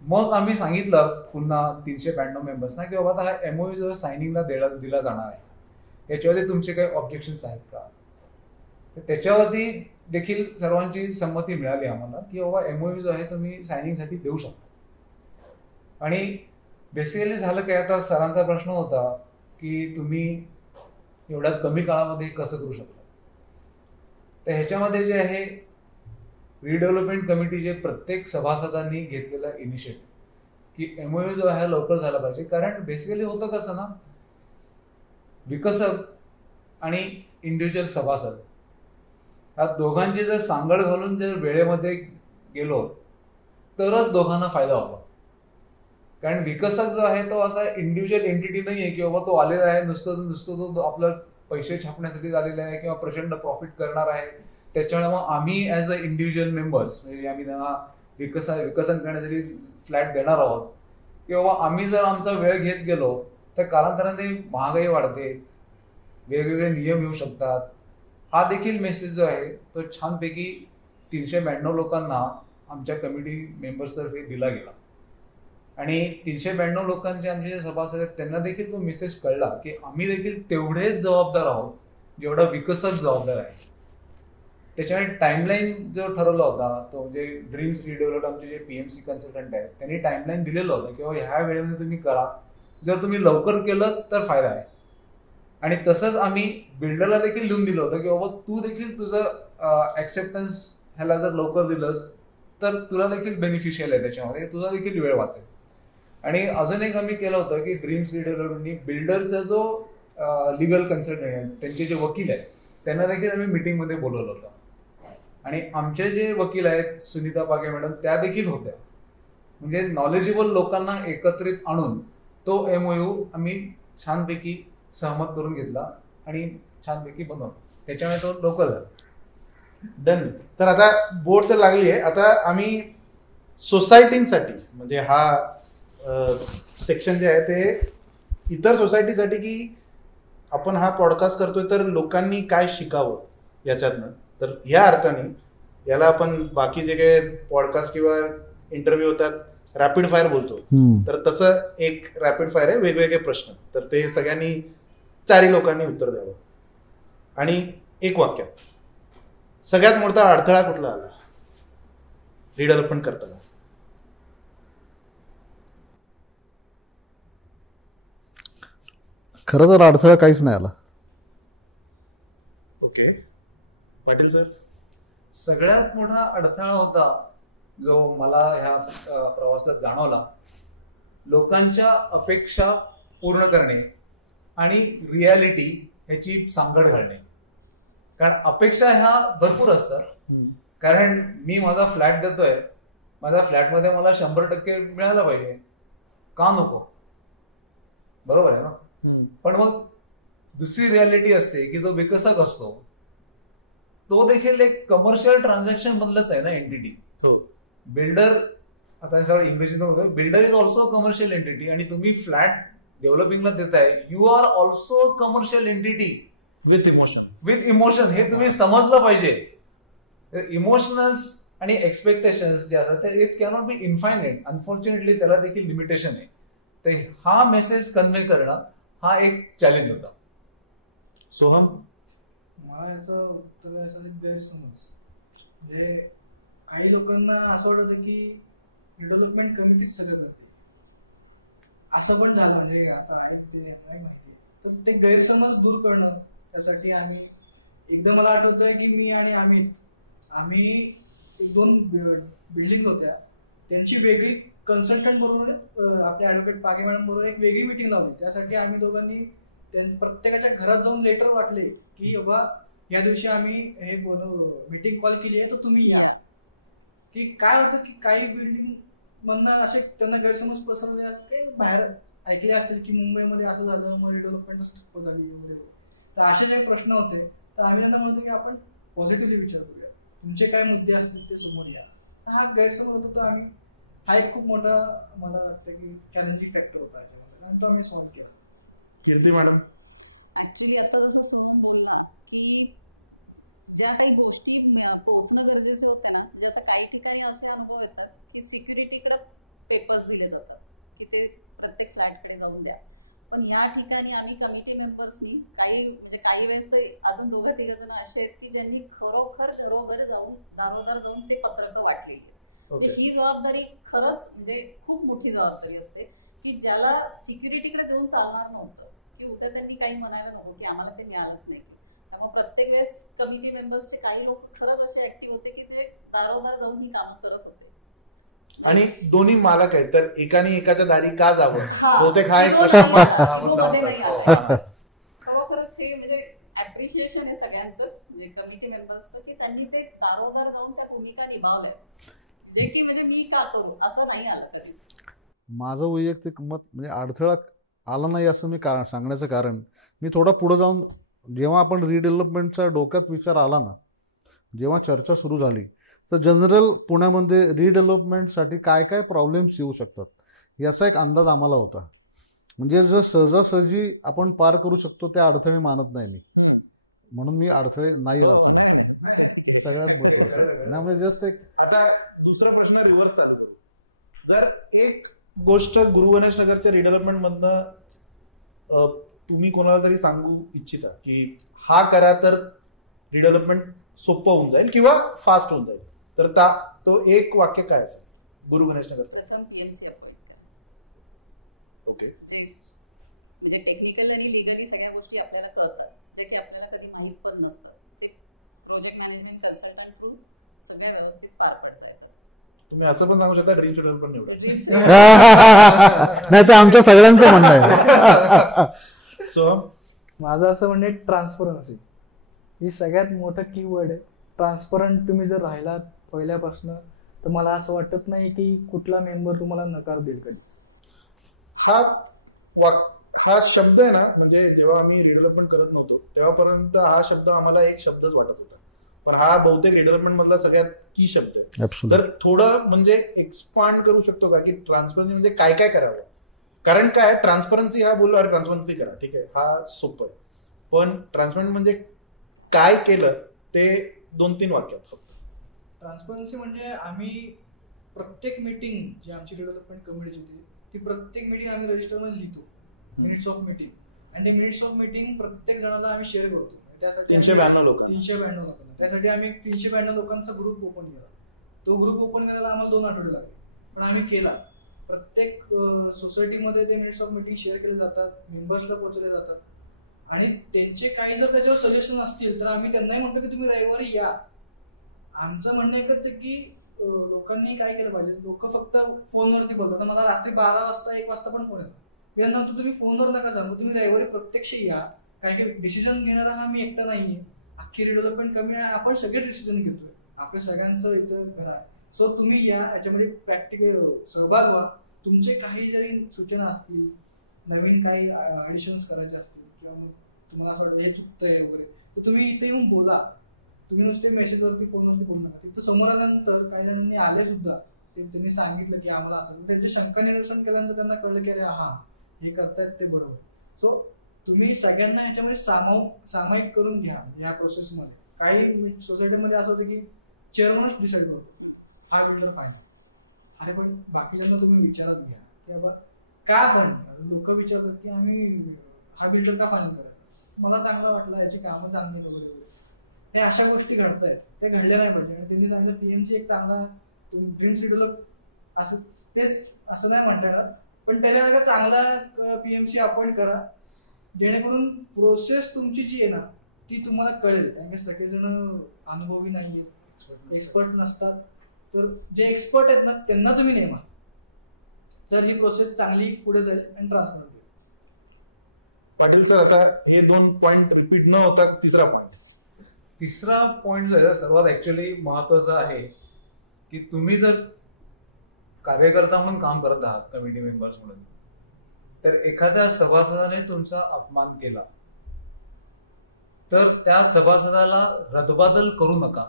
मग आम्ही सांगितलं पुन्हा 392 मेंबर्सना की बाबा आता हा MOU जर सायनिंगला दिला जाणार आहे याच्यावरती तुमचे काही ऑब्जेक्शन्स आहेत का. त्याच्यावरती देखील सर्वांची संमती मिळाली आम्हाला की बाबा MOU जो आहे तुम्ही सायनिंगसाठी देऊ शकता. आणि बेसिकली झालं काय, आता सरांचा प्रश्न होता की तुम्ही एवढ्या कमी काळामध्ये कसं करू शकता. तर ह्याच्यामध्ये जे आहे रिडेव्हलपमेंट कमिटीचे प्रत्येक सभासदांनी घेतलेला इनिशिएटिव्ह की MOU जो आहे लवकर झाला पाहिजे. कारण बेसिकली होतं कसं ना, विकसक आणि इंडिव्हिज्युअल सभासद या दोघांची जर सांगड घालून जर वेळेमध्ये गेलो तरच दोघांना फायदा होतो. कारण विकसक जो आहे तो असा इंडिव्हिज्युअल एंटिटी नाही आहे की बाबा तो आलेला आहे नुसतं तो आपलं पैसे छापण्यासाठी आलेला आहे किंवा प्रचंड प्रॉफिट करणार आहे. त्याच्यामुळे मग आम्ही ॲज अ इंडिव्हिज्युअल मेंबर्स म्हणजे आम्ही त्यांना विकसन करण्यासाठी फ्लॅट देणार आहोत किंवा आम्ही जर आमचा वेळ घेत गेलो तर कालांतराने महागाई वाढते, वेगवेगळे नियम येऊ शकतात. हा देखील मेसेज जो आहे तो छानपैकी 392 लोकांना आमच्या कमिटी मेंबर्सतर्फे दिला गेला आणि 392 लोकांचे आमचे जे सभासद आहेत त्यांना देखील तो मेसेज कळला की आम्ही देखील तेवढेच जबाबदार आहोत जेवढा विकसक जबाबदार आहे. त्याच्यामुळे टाइमलाईन जो ठरवला होता तो म्हणजे ड्रीम्स रिडेव्हलप आमचे जे PMC कन्सल्टंट आहेत त्यांनी टाइमलाईन दिलेलं होतं की ह्या वेळेमध्ये तुम्ही करा, जर तुम्ही लवकर केलं तर फायदा आहे. आणि तसंच आम्ही बिल्डरला देखील लिहून दिलं होतं की बाबा तू देखील तुझं ऍक्सेप्टन्स ह्याला जर लवकर दिलंस तर तुला देखील बेनिफिशियल आहे, त्याच्यामध्ये तुझा देखील वेळ वाचेल. आणि अजून एक आम्ही केलं होतं की ड्रीम्स रिडेव्हलपमेंटनी बिल्डरचा जो लिगल कन्सल्टंट आहे त्यांचे जे वकील आहेत त्यांना देखील आम्ही मिटिंगमध्ये बोलवलं होतं आणि आमचे जे वकील आहेत सुनीता पागे मॅडम त्या देखील होत्या. म्हणजे नॉलेजेबल लोकांना एकत्रित आणून तो MOU आम्ही छानपैकी सहमत करून घेतला आणि छानपैकी बनवला. त्याच्यामुळे तो लवकर झाला. डन. तर आता बोर्ड तर लागली आहे. आता आम्ही सोसायटींसाठी म्हणजे हा सेक्शन जे आहे ते इतर सोसायटीसाठी की आपण हा पॉडकास्ट करतोय तर लोकांनी काय शिकावं याच्यातनं, तर या अर्थाने याला आपण बाकी जे काही पॉडकास्ट किंवा इंटरव्ह्यू होतात रॅपिड फायर बोलतो, तर तसं एक रॅपिड फायर आहे, वेगवेगळे प्रश्न, तर ते सगळ्यांनी 4 लोकांनी उत्तर द्यावं आणि एक वाक्यात सगळ्यात मोठा अडथळा कुठला आला रिडेव्हलपमेंट करताना. खरं तर अडथळा काहीच नाही आला. Okay, Patil sir. सगळ्यात मोठा अडथळा होता जो मला ह्या प्रवासात जाणवला, लोकांच्या अपेक्षा पूर्ण करणे आणि रियालिटी ह्याची सांगड घालणे. कारण अपेक्षा ह्या भरपूर असतात. कारण मी माझा फ्लॅट देतोय, माझ्या फ्लॅटमध्ये मला 100% मिळालं पाहिजे, का नको, बरोबर आहे ना. पण मग दुसरी रियालिटी असते की जो विकसक असतो तो देखील एक कमर्शियल ट्रान्झॅक्शन मधलंच आहे ना एंटिटी. हो, बिल्डर, आता सगळं इंग्रजीत builder is also commercial entity आणि तुम्ही फ्लॅट डेव्हलपिंगला देताय, you are also commercial entity with emotion. हे तुम्ही समजलं पाहिजे. इमोशनल्स आणि एक्सपेक्टेशन्स जे असतात ते it cannot be infinite. Unfortunately त्याला देखील लिमिटेशन आहे. तर हा मेसेज कन्व्हे करणं हा एक चॅलेंज होता. सोहम. मला याचं उत्तर द्यायचं गैरसमज, म्हणजे काही लोकांना असं वाटतं की डेव्हलपमेंट कमिटीच सगळं करते, असं पण झालं. म्हणजे आता आहेत ते नाही माहिती, तर ते गैरसमज दूर करणं त्यासाठी आम्ही एकदा मला आठवतंय की मी आणि आम्ही एक 2 बिल्डिंग होत्या, त्यांची वेगळी कन्सल्टंट बरोबर आपल्या ऍडव्होकेट पागे मॅडम बरोबर एक वेगळी मिटिंग लावली. त्यासाठी आम्ही दोघांनी प्रत्येकाच्या घरात जाऊन लेटर वाटले की बाबा या दिवशी आम्ही हे मीटिंग कॉल केली आहे तर तुम्ही या. की काय होतं की काही बिल्डिंग मधनं असे त्यांना गैरसमज पसरवले काही बाहेर ऐकले असतील की मुंबईमध्ये असं झालं, मग रिडेव्हलपमेंट ठप्प झाली वगैरे. तर असे जे प्रश्न होते तर आम्ही त्यांना म्हणतो की आपण पॉझिटिव्हली विचार करूया, तुमचे काय मुद्दे असतील ते समोर या. हा गैरसमज होतो तो आम्ही हा एक खूप मोठा मला वाटतं की चॅलेंजिंग फॅक्टर होता याच्यामध्ये आणि तो आम्ही सॉल्व्ह केला. कीर्ती मॅडम, ऍक्च्युली आता जसं सोहम बोलला की ज्या काही गोष्टी पोहोचणं गरजेचे होते ना, म्हणजे आता काही ठिकाणी असे अनुभव येतात की सिक्युरिटीकडे पेपर्स दिले जातात की ते प्रत्येक फ्लॅटकडे जाऊन द्या. पण ह्या ठिकाणी आम्ही कमिटी मेंबर्सनी काही वेळेस तर अजून 2-3 जण असे आहेत की ज्यांनी खरोखर घरोघर जाऊन दारोदार जाऊन ते पत्रकं वाटलेली आहेत. ही जबाबदारी खरंच म्हणजे खूप मोठी जबाबदारी असते की ज्याला सिक्युरिटीकडे देऊन चालणार नव्हतं की उद्या त्यांनी काही म्हणायला नको की आम्हाला ते मिळालंच नाही. त्यामुळे प्रत्येक वेळेस कमिटी मेंबर्सचे काही लोक खरंच असे ऍक्टिव्ह होते की ते दारोदार जाऊन ही कामं करत होते. आणि दोन्ही मालक आहेत तर एकाने एकाच्या दारी का जावं, इगो मध्ये नाही आला. खरोखरच हे म्हणजे ऍप्रिशिएशन आहे सगळ्यांचंच, म्हणजे कमिटी मेंबर्सचं की त्यांनी ते दारोदार जाऊन त्या भूमिका निभावल्यात, जे की म्हणजे मी का करू असं नाही आलं कधीच. माझं वैयक्तिक मत म्हणजे अडथळा आला नाही असं मी सांगण्याचं कारण मी थोडं पुढे जाऊन जेव्हा आपण रिडेव्हलपमेंटचा डोक्यात विचार आला ना, जेव्हा चर्चा सुरू झाली तर जनरल पुण्यामध्ये रिडेव्हलपमेंटसाठी काय काय प्रॉब्लेम्स येऊ शकतात याचा एक अंदाज आम्हाला होता. म्हणजे जर सहजासहजी आपण पार करू शकतो त्या अडथळे मानत नाही मी, म्हणून मी अडथळे नाही. ठीक आहे. आता दुसरा प्रश्न रिव्हर्स चालू करू. जर एक गोष्ट गुरु गणेश नगरच्या रिडेव्हलपमेंट मधनं तुम्ही कोणाला तरी सांगू इच्छिता की हा करा तर रिडेव्हलपमेंट सोपं होऊन जाईल किंवा फास्ट होऊन जाईल, तर तो एक वाक्य काय असेल गुरु गणेश नगर? प्रथम पीएमसी अपॉइंट करा. ओके. जे म्हणजे टेक्निकल आणि लिगली सगळ्या गोष्टी आपल्याला कळतात, जे की आपल्याला कधी माहीत पण नसतात, ते प्रोजेक्ट मॅनेजमेंट कन्सल्टंट थ्रू सगळ्या व्यवस्थित पार पडता येतात. तुम्ही असं पण सांगू शकता ड्रीम्स रिडेव्हलपमेंट निवडा. ड्रीम्स नाही तर आमच्या सगळ्यांचं म्हणणं आहे. सोहम, माझं असं म्हणणं ट्रान्सपरन्सी ही सगळ्यात मोठं कीवर्ड आहे. ट्रान्सपरंट तुम्ही जर राहिलात पहिल्यापासून तर मला असं वाटत नाही की कुठला मेंबर तुम्हाला नकार देईल कधीच. हा शब्द आहे ना, म्हणजे जेव्हा आम्ही रिडेव्हलपमेंट करत नव्हतो तेव्हापर्यंत हा शब्द आम्हाला एक शब्दच वाटत होता, पण हा बहुतेक रिडेव्हलपमेंट मधला सगळ्यात की शब्द आहे. तर थोडं म्हणजे एक्सपांड करू शकतो का की ट्रान्सपरन्सी म्हणजे काय काय करावं? कारण काय ट्रान्सपरन्सी हा बोललो अरे ट्रान्सपरन्सी करा, ठीक आहे, हा सोपं आहे, पण ट्रान्सपरन्सी म्हणजे काय केलं ते 2-3 वाक्यात फक्त. ट्रान्सपरन्सी म्हणजे आम्ही प्रत्येक मीटिंग जी आमची डेव्हलपमेंट कमिटीची होती ती प्रत्येक मीटिंग आम्ही रजिस्टरमध्ये लिहितो, मिनिट्स ऑफ मीटिंग, आणि ते मिनिट्स ऑफ मीटिंग प्रत्येक जणाला आम्ही शेअर करतो. त्यासाठी 392 लोकांना. त्यासाठी आम्ही 392 लोकांचा ग्रुप ओपन केला. तो ग्रुप ओपन करायला आम्हाला 2 आठवडे लागले, पण आम्ही केला. प्रत्येक सोसायटीमध्ये ते मिनिट्स ऑफ मीटिंग शेअर केले जातात, मेंबर्सला पोहोचले जातात, आणि त्यांचे काही जर त्याच्यावर सजेशन असतील तर आम्ही त्यांनाही म्हणतो की तुम्ही रविवारी या. आमचं म्हणणं एकच आहे की लोकांनी काय केलं पाहिजे, लोक फक्त फोनवरती बोलतात. मला रात्री 12 वाजता 1 वाजता पण फोन येतो, मी त्यांना म्हणतो तुम्ही फोनवर नका सांगू, तुम्ही रविवारी प्रत्यक्ष या. काय की डिसिजन घेणारा हा मी एकटा नाहीये, अख्खी रिडेव्हलपमेंट कमी आहे, आपण सगळे डिसिजन घेतोय, आपल्या सगळ्यांचं इथं घर आहे. सो तुम्ही या, याच्यामध्ये प्रॅक्टिकल सहभाग व्हा. तुमचे काही जरी सूचना असतील, नवीन काही ऍडिशन्स करायचे असतील, किंवा मग तुम्हाला असं वाटतं हे चुकतंय वगैरे, तर तुम्ही इथे येऊन बोला. तुम्ही नुसते मेसेजवरती फोनवरती बोलू नका. तिथं समोर आल्यानंतर काही जणांनी आले सुद्धा, त्यांनी सांगितलं की आम्हाला असं, त्यांचे शंका निरसन केल्यानंतर त्यांना कळलं की अरे हा हे करतायत ते बरोबर. सो तुम्ही सगळ्यांना ह्याच्यामध्ये सामायिक करून घ्या या प्रोसेसमध्ये. काही सोसायटीमध्ये असं होतं की चेअरमनच डिसाईड करतो हा बिल्डर फायनल, अरे पण बाकीच्यांना तुम्ही विचारत घ्या की बाबा का, पण लोक विचारतात की आम्ही हा बिल्डर का फायनल करायचा, मला चांगला वाटला, याची कामं चांगली वगैरे, हे अशा गोष्टी घडतायत, त्या घडल्या नाही पाहिजे. आणि त्यांनी सांगितलं पीएमसी एक चांगला ड्रीम्स रिडेव्हलप असं तेच असं नाही म्हणता येणार, पण त्याच्याकडे चांगला पीएमसी अपॉइंट करा, जेणेकरून प्रोसेस तुमची जी आहे ना ती तुम्हाला कळेल. कारण की सगळेजण अनुभवी नाहीयेत, एक्सपर्ट नसतात. तर जे एक्सपर्ट आहेत ना त्यांना तुम्ही नेमा, तर ही प्रोसेस चांगली पुढे जाईल आणि ट्रान्सपरंट होईल. पाटील सर, आता हे 2 पॉइंट रिपीट न होता तिसरा पॉइंट जो आहे सर्वात ऍक्च्युअली महत्वाचा आहे की तुम्ही जर कार्यकर्ता म्हणून काम करत आहात, कमिटी मेंबर्स म्हणून, तर एखाद्या सभासदाने तुमचा अपमान केला तर त्या सभासदाला रद्दबातल करू नका.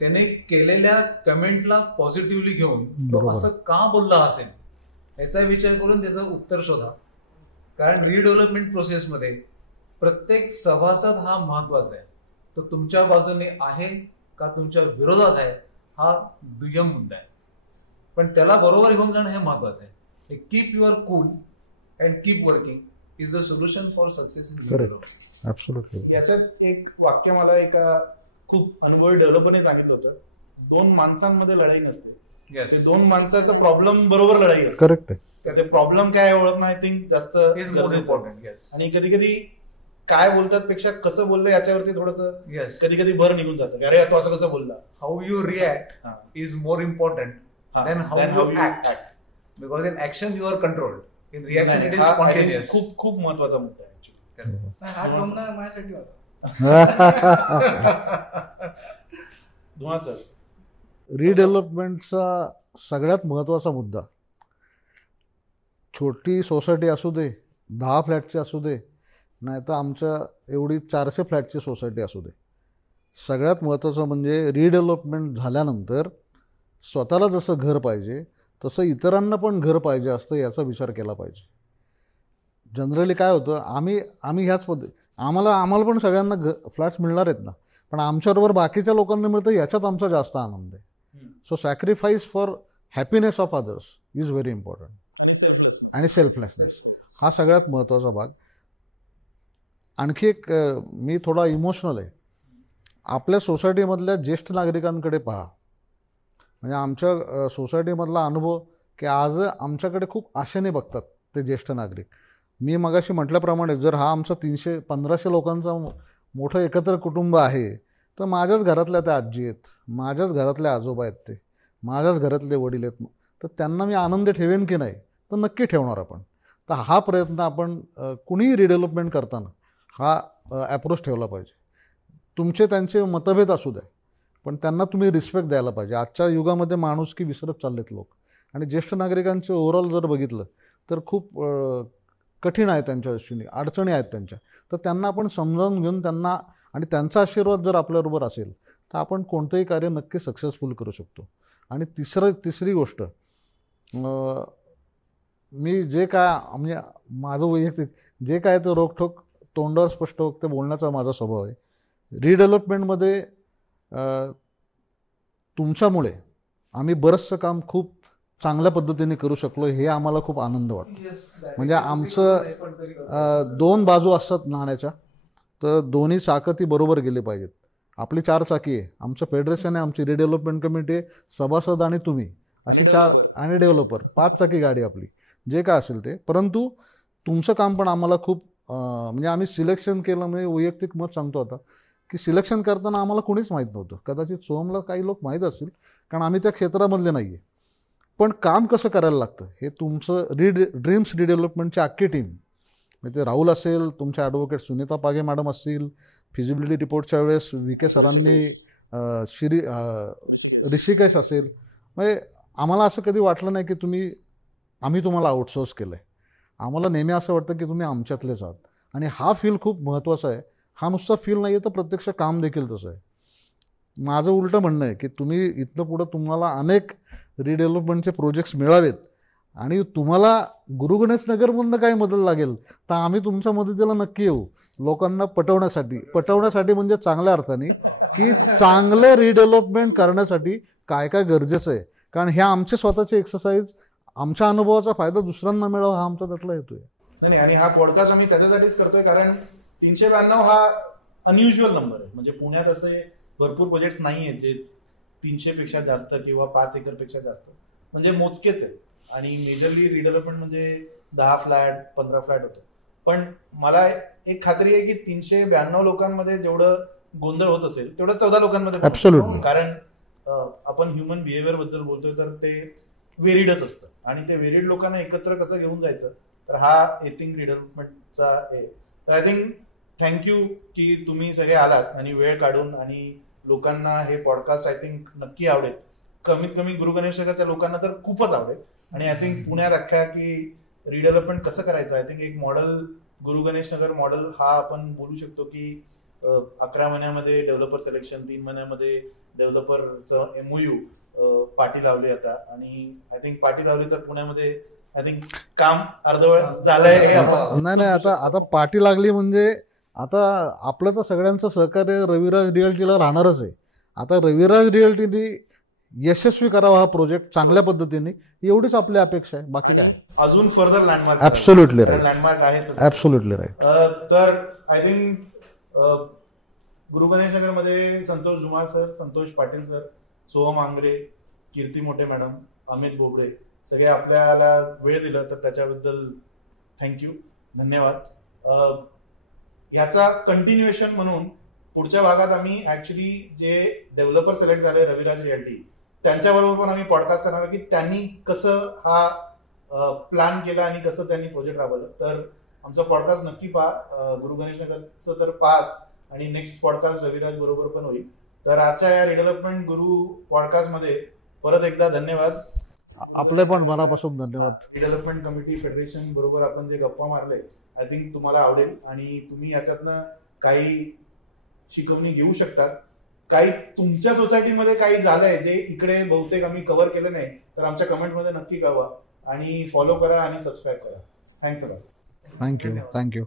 त्याने केलेल्या कमेंटला पॉझिटिव्हली घेऊन तो असं का बोलला असेल याचा विचार करून त्याचं उत्तर शोधा. कारण रिडेव्हलपमेंट प्रोसेसमध्ये प्रत्येक सभासद हा महत्वाचा आहे. तो तुमच्या बाजूने आहे का तुमच्या विरोधात आहे हा दुय्यम मुद्दा आहे, पण त्याला बरोबर घेऊन जाणं हे महत्वाचं आहे. Keep your cool and keep working is the solution for success in redevelopment. याच्यात एक वाक्य मला एका खूप अनुभवी डेव्हलपरने सांगितलं होतं, 2 माणसांमध्ये लढाई नसते, ते 2 माणसाचा प्रॉब्लेम बरोबर लढाई असते. करेक्ट आहे. ते प्रॉब्लेम काय ओळखणं आय थिंक जास्त गरजेचं आहे. आणि कधी कधी काय बोलतात पेक्षा कसं बोललं याच्यावरती थोडंसं कधी कधी भर निघून जातं. अरे तो असं कसं बोलला. How you react is more important than how you act, because in action you are controlled, in नाही रिॲक्शन हा आय थिंक खूप खूप महत्वाचा मुद्दा आहे ऍक्च्युअली. माझ्यासाठी होता. सर, रिडेव्हलपमेंटचा सगळ्यात महत्त्वाचा मुद्दा, छोटी सोसायटी असू दे, 10 फ्लॅटची असू दे, नाही तर आमच्या एवढी 400 फ्लॅटची सोसायटी असू दे, सगळ्यात महत्त्वाचं म्हणजे रिडेव्हलपमेंट झाल्यानंतर स्वतःला जसं घर पाहिजे तसं इतरांना पण घर पाहिजे असतं याचा विचार केला पाहिजे. जनरली काय होतं, आम्ही ह्याच आम्हाला पण सगळ्यांना फ्लॅट्स मिळणार आहेत ना, पण आमच्याबरोबर बाकीच्या लोकांना मिळतं याच्यात आमचा जास्त आनंद आहे. So sacrifice for happiness of others is very important. आणि सेल्फलेसनेस हा सगळ्यात महत्त्वाचा भाग. आणखी एक मी थोडा इमोशनल आहे. आपल्या सोसायटीमधल्या ज्येष्ठ नागरिकांकडे पहा. म्हणजे आमच्या सोसायटीमधला अनुभव की आज आमच्याकडे खूप आशेने बघतात ते ज्येष्ठ नागरिक. मी मगाशी म्हटल्याप्रमाणे जर हा आमचा 300-1500 लोकांचा मोठं एकत्र कुटुंब आहे, तर माझ्याच घरातल्या त्या आजी आहेत, माझ्याच घरातले आजोबा आहेत, ते माझ्याच घरातले वडील आहेत, तर त्यांना मी आनंद ठेवेन की नाही, तर नक्की ठेवणार आपण. तर हा प्रयत्न आपण कुणीही रिडेव्हलपमेंट करताना हा ॲप्रोच ठेवला पाहिजे. तुमचे त्यांचे मतभेद असू द्या, पण त्यांना तुम्ही रिस्पेक्ट द्यायला पाहिजे. आजच्या युगामध्ये माणुसकी विसरत चाललेत लोक, आणि ज्येष्ठ नागरिकांचे ओव्हरऑल जर बघितलं तर खूप कठीण आहे त्यांच्या दृष्टीने, अडचणी आहेत त्यांच्या. तर त्यांना आपण समजावून घेऊन त्यांना, आणि त्यांचा आशीर्वाद जर आपल्याबरोबर असेल तर आपण कोणतंही कार्य नक्की सक्सेसफुल करू शकतो. आणि तिसरी गोष्ट, मी जे काय म्हणजे माझं वैयक्तिक जे काय ते रोखठोक तोंडावर स्पष्ट ते बोलण्याचा माझा स्वभाव आहे. रिडेव्हलपमेंटमध्ये तुमच्यामुळे आम्ही बरंचसं काम खूप चांगल्या पद्धतीने करू शकलो, हे आम्हाला खूप आनंद वाटतो. म्हणजे आमचं 2 बाजू असतात नाण्याच्या, तर दोन्ही चाकं ती बरोबर गेली पाहिजेत. आपली 4 चाकी आहे, आमचं फेडरेशन आहे, आमची रिडेव्हलपमेंट कमिटी आहे, सभासद आणि तुम्ही आणि डेव्हलपर 5 चाकी गाडी आपली, जे काय असेल ते. परंतु तुमचं काम पण आम्हाला खूप म्हणजे आम्ही सिलेक्शन केलं, म्हणजे वैयक्तिक मत सांगतो आता की सिलेक्शन करताना आम्हाला कोणीच माहीत नव्हतं. कदाचित सोहमला काही लोक माहीत असतील, कारण आम्ही त्या क्षेत्रामधले नाही आहे. पण काम कसं करायला लागतं हे तुमचं ड्रीम्स रिडेव्हलपमेंटची अख्खी टीम, म्हणजे ते राहुल असेल, तुमच्या ॲडव्होकेट सुनीता पागे मॅडम असतील, फिजिबिलिटी रिपोर्टच्या वेळेस ऋषिकेश असेल, म्हणजे आम्हाला असं कधी वाटलं नाही की आम्ही तुम्हाला आउटसोर्स केलं आहे. आम्हाला नेहमी असं वाटतं की तुम्ही आमच्यातलेच आहात, आणि हा फील खूप महत्त्वाचा आहे. हा नुसता फील नाही आहे, तर प्रत्यक्ष काम देखील तसं आहे. माझं उलटं म्हणणं आहे की तुम्ही इथनं पुढं तुम्हाला अनेक रिडेव्हलपमेंटचे प्रोजेक्ट्स मिळावेत, आणि तुम्हाला गुरुगणेश नगरमधनं काही मदत लागेल तर आम्ही तुमच्या मदतीला नक्की येऊ, लोकांना पटवण्यासाठी म्हणजे चांगल्या अर्थाने की चांगलं रिडेव्हलपमेंट करण्यासाठी काय काय गरजेचं आहे. कारण हे आमचे स्वतःचे एक्सरसाइज, आमच्या अनुभवाचा फायदा दुसऱ्यांना मिळावा हा आमचा त्यातला येतोय. नाही, आणि हा पॉडकास्ट आम्ही त्याच्यासाठीच करतोय, कारण 392 हा अनयुज्युअल नंबर आहे. म्हणजे पुण्यात असे भरपूर प्रोजेक्ट्स नाही आहेत जे 300 पेक्षा जास्त किंवा 5 एकरपेक्षा जास्त, म्हणजे मोजकेच आहेत. आणि मेजरली रिडेव्हलपमेंट म्हणजे 10 फ्लॅट 15 फ्लॅट होतं. पण मला एक खात्री आहे की 392 लोकांमध्ये जेवढं गोंधळ होत असेल तेवढं 14 लोकांमध्ये पण होत असेल. Absolutely. कारण आपण ह्युमन बिहेवियर बद्दल बोलतोय तर ते व्हेरिडच असतं आणि ते व्हेरिड लोकांना एकत्र कसं घेऊन जायचं तर हा आय थिंक रिडेव्हलपमेंटचा आहे. तर आय थिंक थँक्यू की तुम्ही सगळे आलात आणि वेळ काढून आणि लोकांना हे पॉडकास्ट आय थिंक नक्की आवडेल. कमीत कमी गुरु गणेश नगरच्या लोकांना तर खूपच आवडेल आणि आय थिंक पुण्यात अख्ख्या की रिडेव्हलपमेंट कसं करायचं आय थिंक एक मॉडेल गुरु गणेश नगर मॉडेल हा आपण बोलू शकतो की 11 महिन्यामध्ये डेव्हलपर सिलेक्शन, 3 महिन्यामध्ये डेव्हलपरचं MOU पाठी लावली आता आणि आय थिंक पाठी लावली तर पुण्यामध्ये आय थिंक काम अर्धवट झालंय हे आपण नाही समजू शकतो. आता पाठी लागली म्हणजे आता आपलं तर सगळ्यांचं सहकार्य रविराज रिअल्टीला राहणारच आहे. आता रविराज रिअल्टीने यशस्वी करावा हा प्रोजेक्ट चांगल्या पद्धतीने, एवढीच आपली अपेक्षा आहे. बाकी आणि अजून फर्दर लँडमार्क ऍब्सोल्युटली कारण लँडमार्क आहेच. Absolutely right. तर आय थिंक गुरु गणेश नगरमध्ये Santosh Dhumal sir, Santosh Patil sir, Soham Angre, Kirti Mothe madam, Amit Bobde सगळे आपल्याला वेळ दिलं तर त्याच्याबद्दल थँक्यू, धन्यवाद. ह्याचा कंटिन्युएशन म्हणून पुढच्या भागात आम्ही ऍक्च्युली जे डेव्हलपर सिलेक्ट झाले रविराज रिअल्टी त्यांच्याबरोबर पण आम्ही पॉडकास्ट करणार की त्यांनी कसं हा प्लॅन केला आणि कसं त्यांनी प्रोजेक्ट राबवलं. तर आमचा पॉडकास्ट नक्की पहा. गुरु गणेश नगरचं तर पाच आणि नेक्स्ट पॉडकास्ट रविराज बरोबर पण होईल. तर आजच्या या रिडेव्हलपमेंट गुरु पॉडकास्ट मध्ये परत एकदा धन्यवाद. आपले पण मनापासून धन्यवाद. रिडेव्हलपमेंट कमिटी फेडरेशन बरोबर आपण जे गप्पा मारले आय थिंक तुम्हाला आवडेल आणि तुम्ही याच्यातनं काही शिकवणी घेऊ शकतात. काही तुमच्या सोसायटीमध्ये काही झालंय जे इकडे बहुतेक आम्ही कव्हर केलं नाही तर आमच्या कमेंटमध्ये नक्की कळवा आणि फॉलो करा आणि सबस्क्राईब करा. Thanks a lot. थँक्यू.